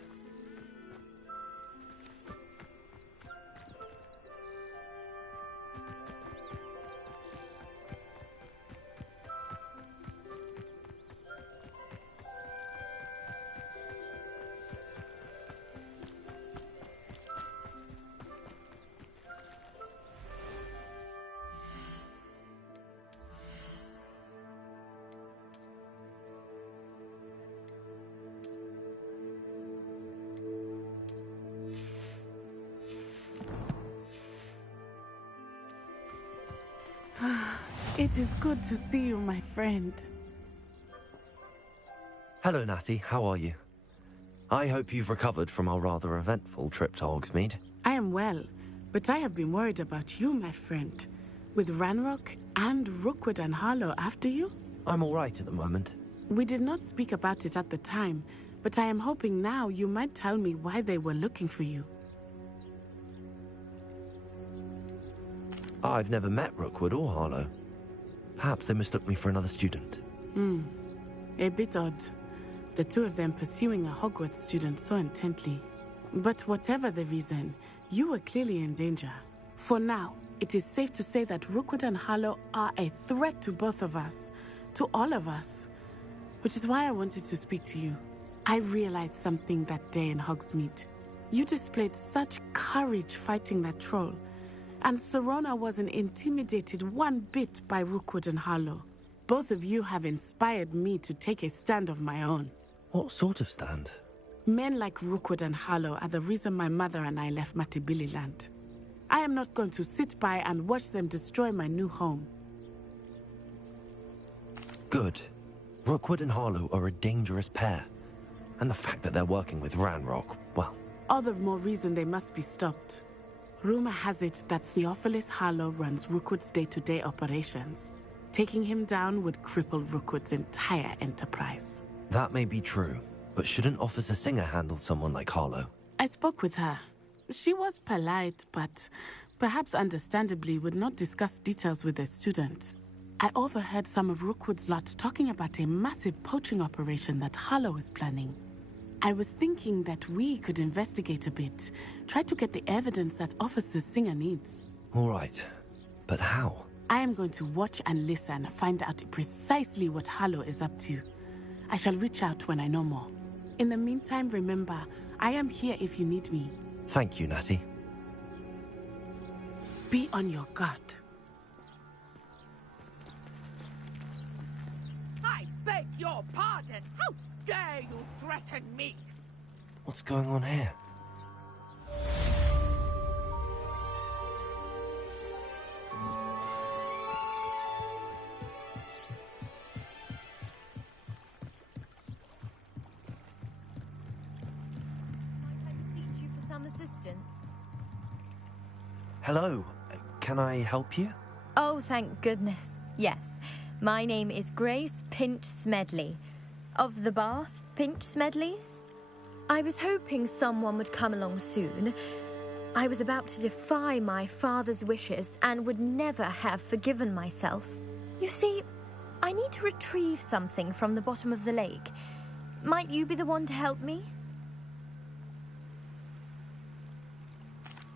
It is good to see you, my friend. Hello, Natty. How are you? I hope you've recovered from our rather eventful trip to Hogsmeade. I am well, but I have been worried about you, my friend. With Ranrock and Rookwood and Harlow after you? I'm all right at the moment. We did not speak about it at the time, but I am hoping now you might tell me why they were looking for you. I've never met Rookwood or Harlow. Perhaps they mistook me for another student. A bit odd. The two of them pursuing a Hogwarts student so intently. But whatever the reason, you were clearly in danger. For now, it is safe to say that Rookwood and Harlow are a threat to both of us. To all of us. Which is why I wanted to speak to you. I realized something that day in Hogsmeade. You displayed such courage fighting that troll. And Serona wasn't intimidated one bit by Rookwood and Harlow. Both of you have inspired me to take a stand of my own. What sort of stand? Men like Rookwood and Harlow are the reason my mother and I left Matibili Land. I am not going to sit by and watch them destroy my new home. Good. Rookwood and Harlow are a dangerous pair. And the fact that they're working with Ranrock, well... All the more reason they must be stopped. Rumor has it that Theophilus Harlow runs Rookwood's day-to-day operations. Taking him down would cripple Rookwood's entire enterprise. That may be true, but shouldn't Officer Singer handle someone like Harlow? I spoke with her. She was polite, but perhaps understandably would not discuss details with a student. I overheard some of Rookwood's lot talking about a massive poaching operation that Harlow is planning. I was thinking that we could investigate a bit, try to get the evidence that Officer Singer needs. All right, but how? I am going to watch and listen, find out precisely what Harlow is up to. I shall reach out when I know more. In the meantime, remember, I am here if you need me. Thank you, Natty. Be on your guard. I beg your pardon. How dare you threaten me? What's going on here? Assistance. Hello. Can I help you? Oh, thank goodness. Yes. My name is Grace Pinch Smedley. Of the Bath Pinch Smedleys? I was hoping someone would come along soon. I was about to defy my father's wishes and would never have forgiven myself. You see, I need to retrieve something from the bottom of the lake. Might you be the one to help me?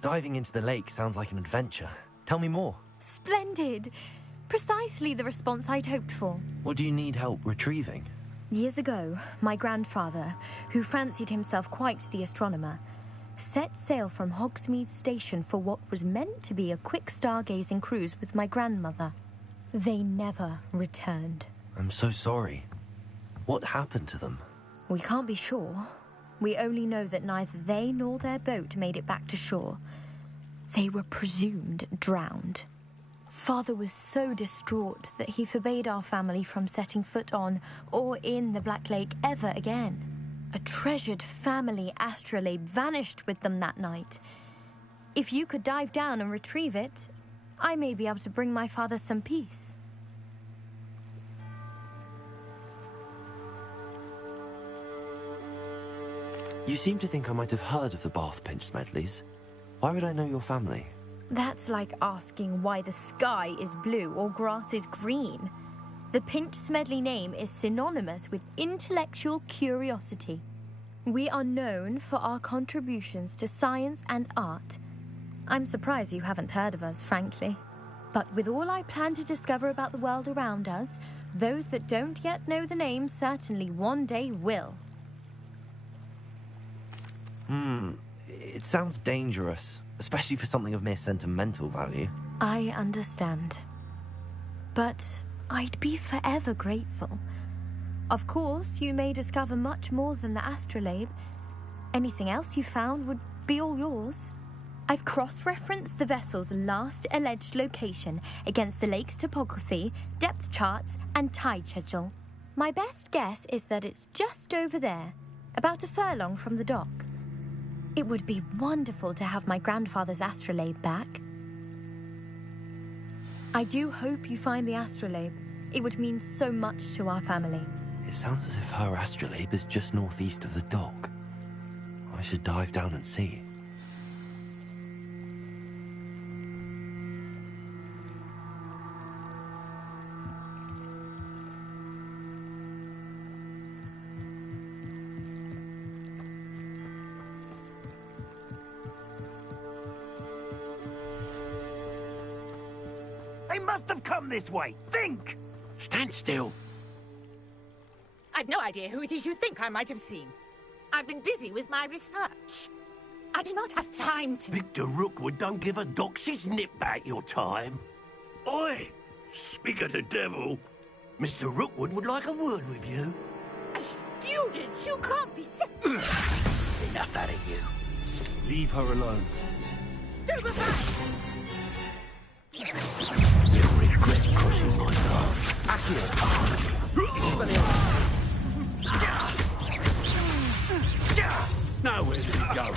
Diving into the lake sounds like an adventure. Tell me more. Splendid. Precisely the response I'd hoped for. What do you need help retrieving? Years ago, my grandfather, who fancied himself quite the astronomer, set sail from Hogsmeade Station for what was meant to be a quick stargazing cruise with my grandmother. They never returned. I'm so sorry. What happened to them? We can't be sure. We only know that neither they nor their boat made it back to shore. They were presumed drowned. Father was so distraught that he forbade our family from setting foot on or in the Black Lake ever again. A treasured family astrolabe vanished with them that night. If you could dive down and retrieve it, I may be able to bring my father some peace. You seem to think I might have heard of the Bath Pinch Smedleys. Why would I know your family? That's like asking why the sky is blue or grass is green. The Pinch Smedley name is synonymous with intellectual curiosity. We are known for our contributions to science and art. I'm surprised you haven't heard of us, frankly. But with all I plan to discover about the world around us, those that don't yet know the name certainly one day will. It sounds dangerous, especially for something of mere sentimental value. I understand. But I'd be forever grateful. Of course, you may discover much more than the astrolabe. Anything else you found would be all yours. I've cross-referenced the vessel's last alleged location against the lake's topography, depth charts, and tide schedule. My best guess is that it's just over there, about a furlong from the dock. It would be wonderful to have my grandfather's astrolabe back. I do hope you find the astrolabe. It would mean so much to our family. It sounds as if her astrolabe is just northeast of the dock. I should dive down and see. They must have come this way. Think! Stand still. I've no idea who it is you think I might have seen. I've been busy with my research. I do not have time to... Victor Rookwood don't give a doxy's nip back your time. Oi! Speak of the devil. Mr. Rookwood would like a word with you. A student? You can't be serious. Enough out of you. Leave her alone. Stupefy! You'll regret crossing my path. Accio. Nowhere did he go.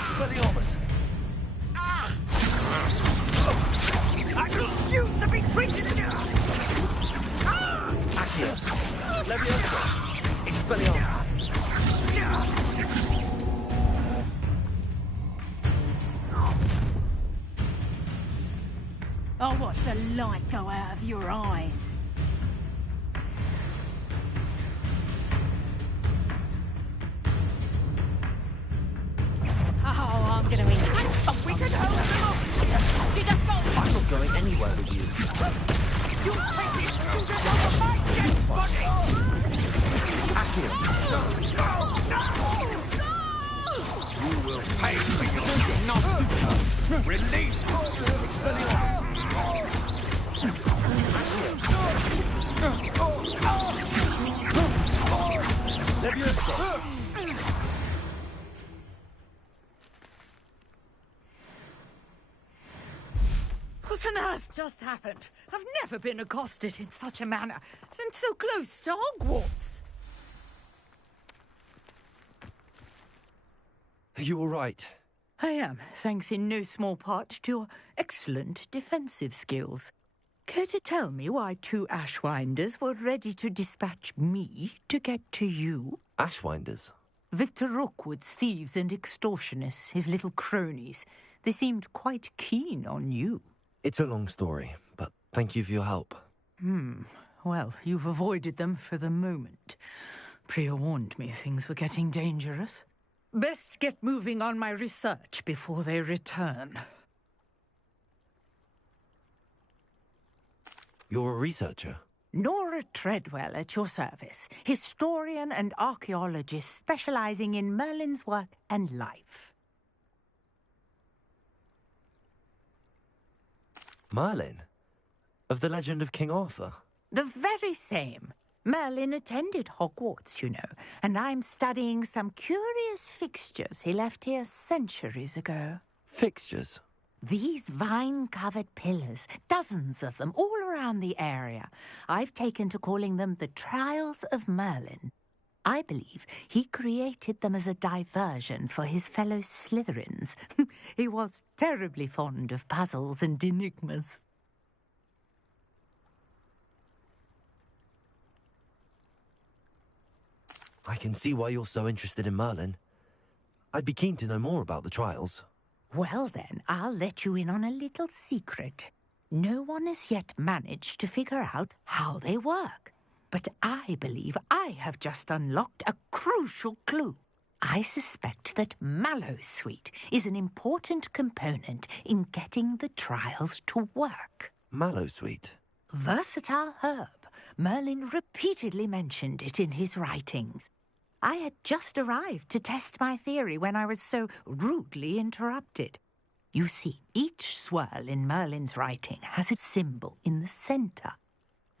Expelliarmus. I refuse to be treated as... Accio. Leviosa. Expelliarmus. I'll watch the light go out of your eyes. Oh, I'm gonna eat it. We could hold them off. You just go. I'm not going anywhere with you. You take these students over my dead body! Accio. You will pay for your not release! Expelliarmus. Leviosa. What on earth just happened? I've never been accosted in such a manner, and so close to Hogwarts. Are you all right? I am, thanks in no small part to your excellent defensive skills. Care to tell me why two Ashwinders were ready to dispatch me to get to you? Ashwinders? Victor Rookwood's thieves and extortionists, his little cronies. They seemed quite keen on you. It's a long story, but thank you for your help. Well, you've avoided them for the moment. Priya warned me things were getting dangerous. Best get moving on my research before they return. You're a researcher? Nora Treadwell at your service, historian and archaeologist specializing in Merlin's work and life. Merlin? Of the legend of King Arthur? The very same. Merlin attended Hogwarts, you know, and I'm studying some curious fixtures he left here centuries ago. Fixtures? These vine-covered pillars, dozens of them, all around the area. I've taken to calling them the Trials of Merlin. I believe he created them as a diversion for his fellow Slytherins. He was terribly fond of puzzles and enigmas. I can see why you're so interested in Merlin. I'd be keen to know more about the trials. Well then, I'll let you in on a little secret. No one has yet managed to figure out how they work. But I believe I have just unlocked a crucial clue. I suspect that Mallowsweet is an important component in getting the trials to work. Mallowsweet? Versatile herb. Merlin repeatedly mentioned it in his writings. I had just arrived to test my theory when I was so rudely interrupted. You see, each swirl in Merlin's writing has a symbol in the center.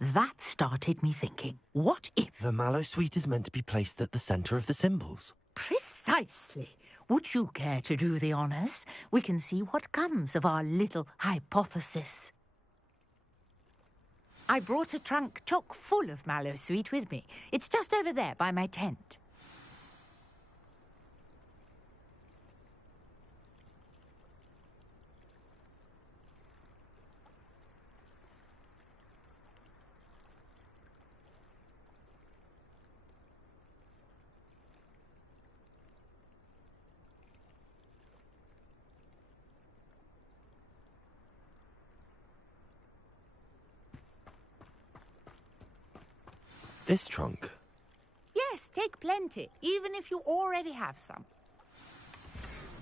That started me thinking, what if... The mallow sweet is meant to be placed at the center of the symbols. Precisely. Would you care to do the honors? We can see what comes of our little hypothesis. I brought a trunk chock full of mallow sweet with me. It's just over there by my tent. This trunk? Yes, take plenty, even if you already have some.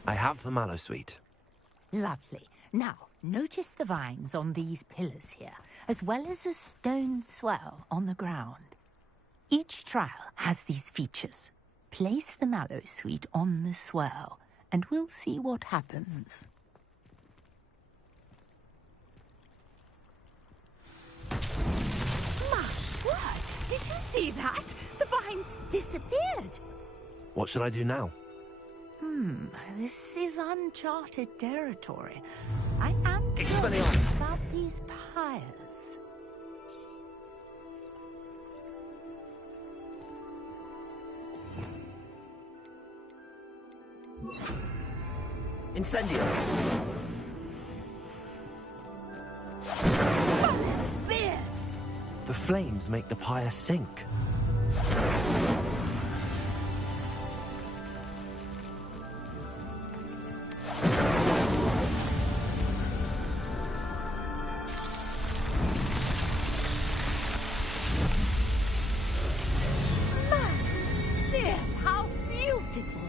I have the mallow sweet. Lovely. Now, notice the vines on these pillars here, as well as a stone swell on the ground. Each trial has these features. Place the mallow sweet on the swell, and we'll see what happens. Did you see that? The vines disappeared. What should I do now? This is uncharted territory. I am curious Expelliarmus. about these pyres. Incendio. The flames make the pyre sink. How beautiful!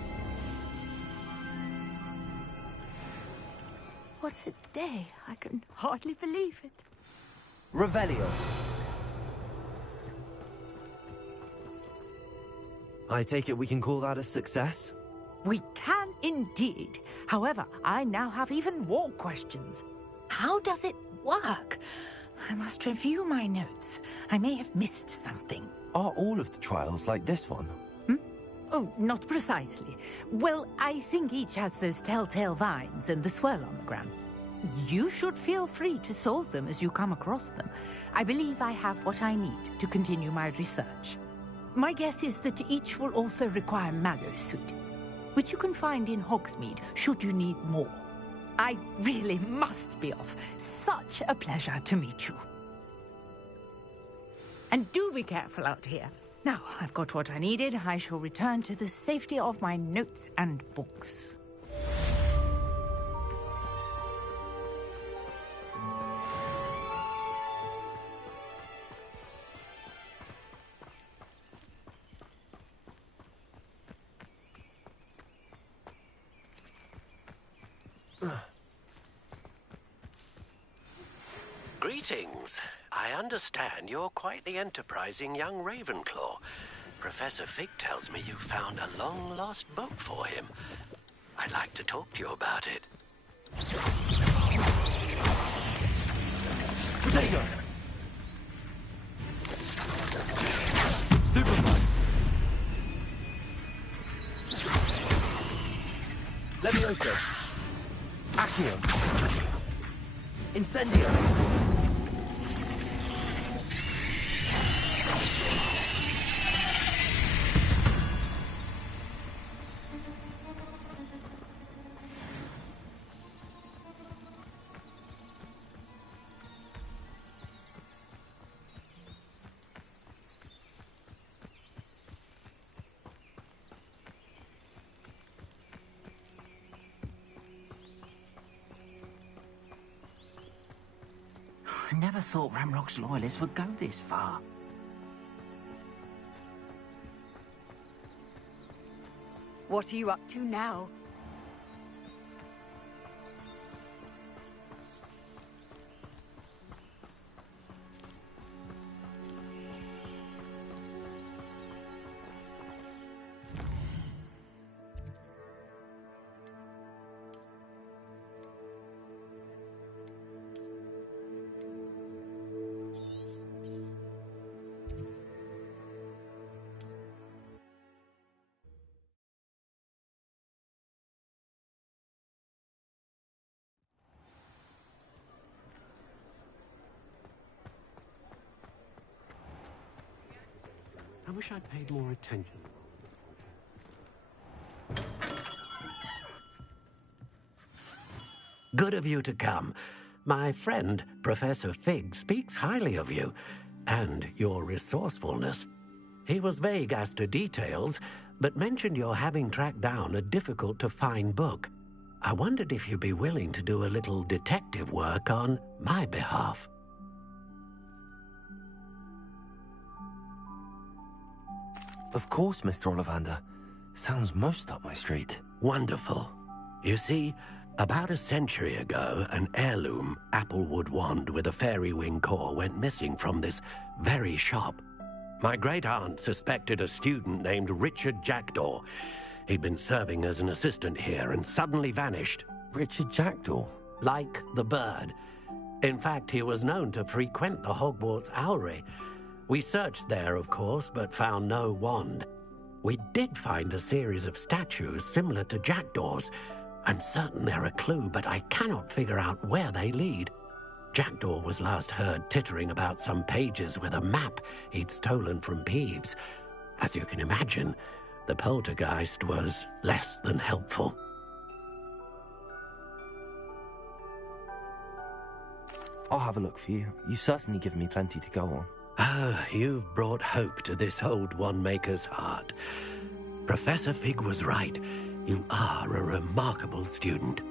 What a day. I can hardly believe it. Revelio. I take it we can call that a success? We can indeed. However, I now have even more questions. How does it work? I must review my notes. I may have missed something. Are all of the trials like this one? Oh, not precisely. Well, I think each has those telltale vines and the swirl on the ground. You should feel free to solve them as you come across them. I believe I have what I need to continue my research. My guess is that each will also require mallow sweet, which you can find in Hogsmeade should you need more. I really must be off. Such a pleasure to meet you. And do be careful out here. Now, I've got what I needed. I shall return to the safety of my notes and books. Greetings. I understand you're quite the enterprising young Ravenclaw. Professor Fig tells me you found a long-lost book for him. I'd like to talk to you about it. Potato! Stupefy! Levioso! Accio! Incendio. I never thought Ramrock's loyalists would go this far. What are you up to now? wish I'd paid more attention. Good of you to come. My friend, Professor Fig, speaks highly of you and your resourcefulness. He was vague as to details, but mentioned your having tracked down a difficult-to-find book. I wondered if you'd be willing to do a little detective work on my behalf. Of course, Mr. Ollivander. Sounds most up my street. Wonderful. You see, about a century ago, an heirloom applewood wand with a fairy wing core went missing from this very shop. My great-aunt suspected a student named Richard Jackdaw. He'd been serving as an assistant here and suddenly vanished. Richard Jackdaw? Like the bird. In fact, he was known to frequent the Hogwarts Owlery. We searched there, of course, but found no wand. We did find a series of statues similar to Jackdaw's. I'm certain they're a clue, but I cannot figure out where they lead. Jackdaw was last heard tittering about some pages with a map he'd stolen from Peeves. As you can imagine, the poltergeist was less than helpful. I'll have a look for you. You've certainly given me plenty to go on. Ah, you've brought hope to this old one-maker's heart. Professor Fig was right. You are a remarkable student.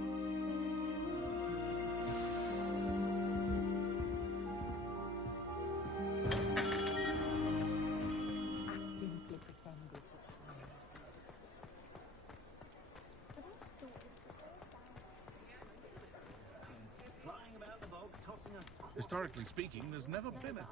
Historically speaking, there's never been a...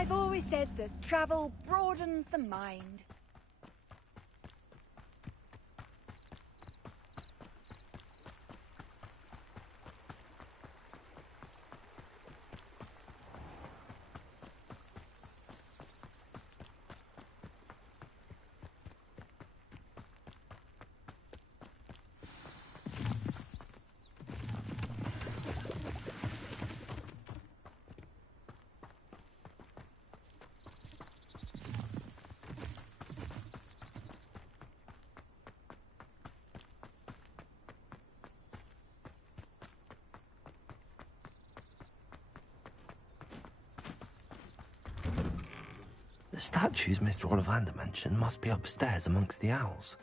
I've always said that travel broadens the mind. The statues Mr. Ollivander mentioned must be upstairs amongst the owls.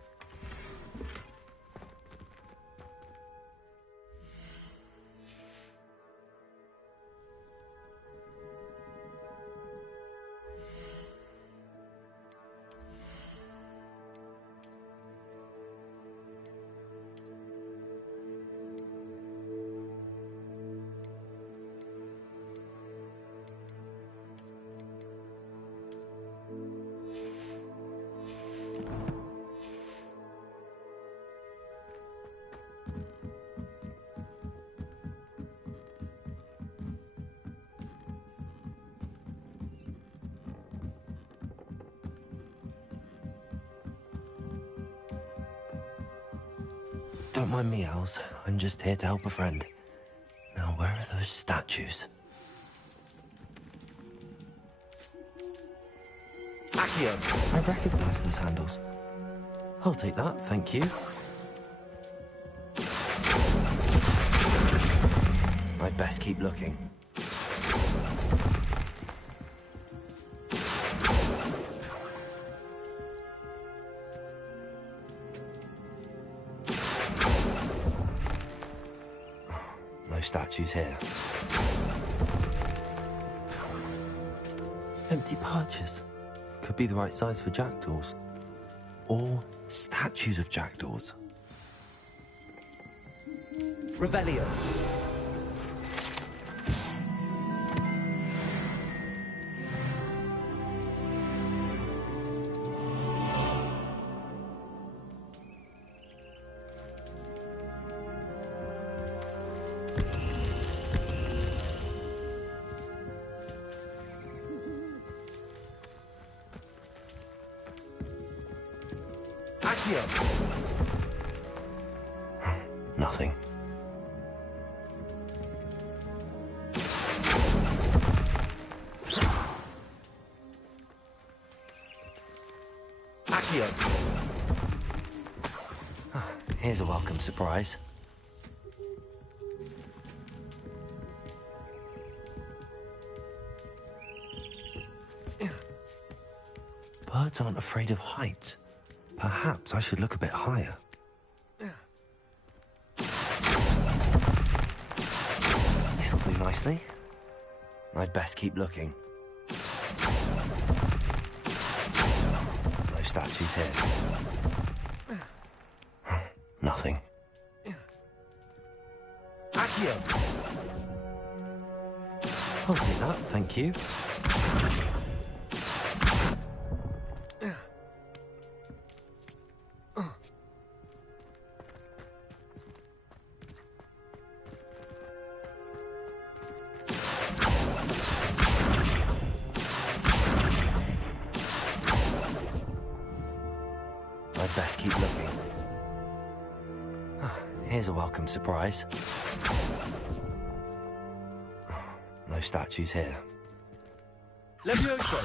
Don't mind me, owls. I'm just here to help a friend. Now, where are those statues? Accio! I recognize those handles. I'll take that, thank you. I'd best keep looking. No statues here. Empty perches. Could be the right size for jackdaws. Or statues of jackdaws. Revelio. Nothing. Accio! Here's a welcome surprise. Birds aren't afraid of heights. Perhaps I should look a bit higher. This'll do nicely. I'd best keep looking. No statues here. Nothing. Accio! I'll take that, thank you. I'd best keep looking. Here's a welcome surprise. No statues here. Levioso.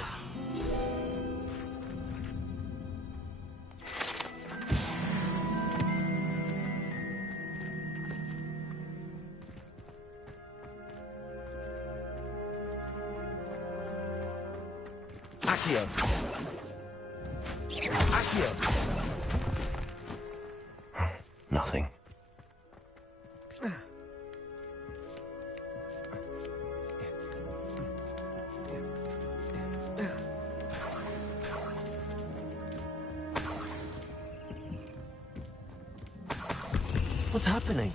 Accio! Accio! Nothing. What's happening?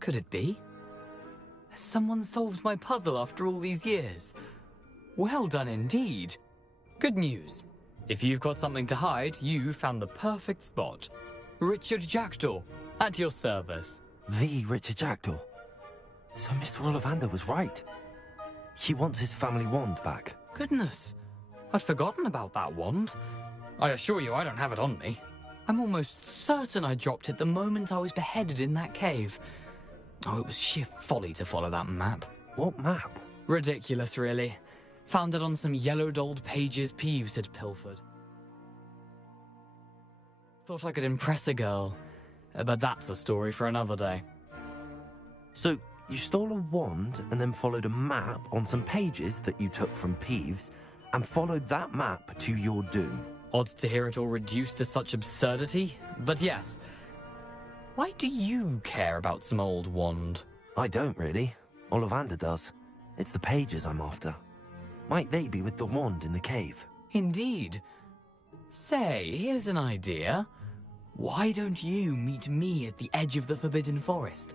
Could it be? Has someone solved my puzzle after all these years? Well done indeed. Good news. If you've got something to hide, you found the perfect spot. Richard Jackdaw, at your service. The Richard Jackdaw. So Mr. Ollivander was right. He wants his family wand back. Goodness, I'd forgotten about that wand. I assure you I don't have it on me. I'm almost certain I dropped it the moment I was beheaded in that cave. Oh, it was sheer folly to follow that map. What map? Ridiculous, really. Found it on some yellowed old pages Peeves had pilfered. Thought I could impress a girl, but that's a story for another day. So, you stole a wand and then followed a map on some pages that you took from Peeves and followed that map to your doom. Odd to hear it all reduced to such absurdity, but yes. Why do you care about some old wand? I don't, really. Ollivander does. It's the pages I'm after. Might they be with the wand in the cave? Indeed. Say, here's an idea. Why don't you meet me at the edge of the Forbidden Forest?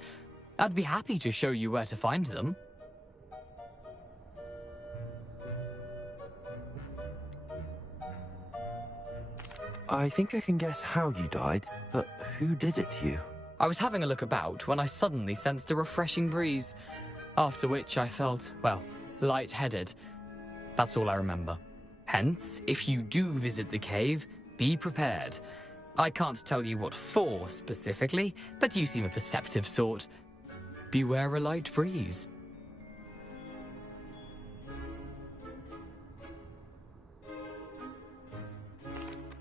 I'd be happy to show you where to find them. I think I can guess how you died, but who did it to you? I was having a look about when I suddenly sensed a refreshing breeze, after which I felt, well, lightheaded. That's all I remember. Hence, if you do visit the cave, be prepared. I can't tell you what for specifically, but you seem a perceptive sort. Beware a light breeze.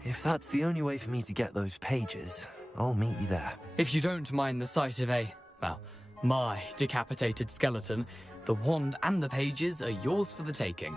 If that's the only way for me to get those pages, I'll meet you there. If you don't mind the sight of my decapitated skeleton, the wand and the pages are yours for the taking.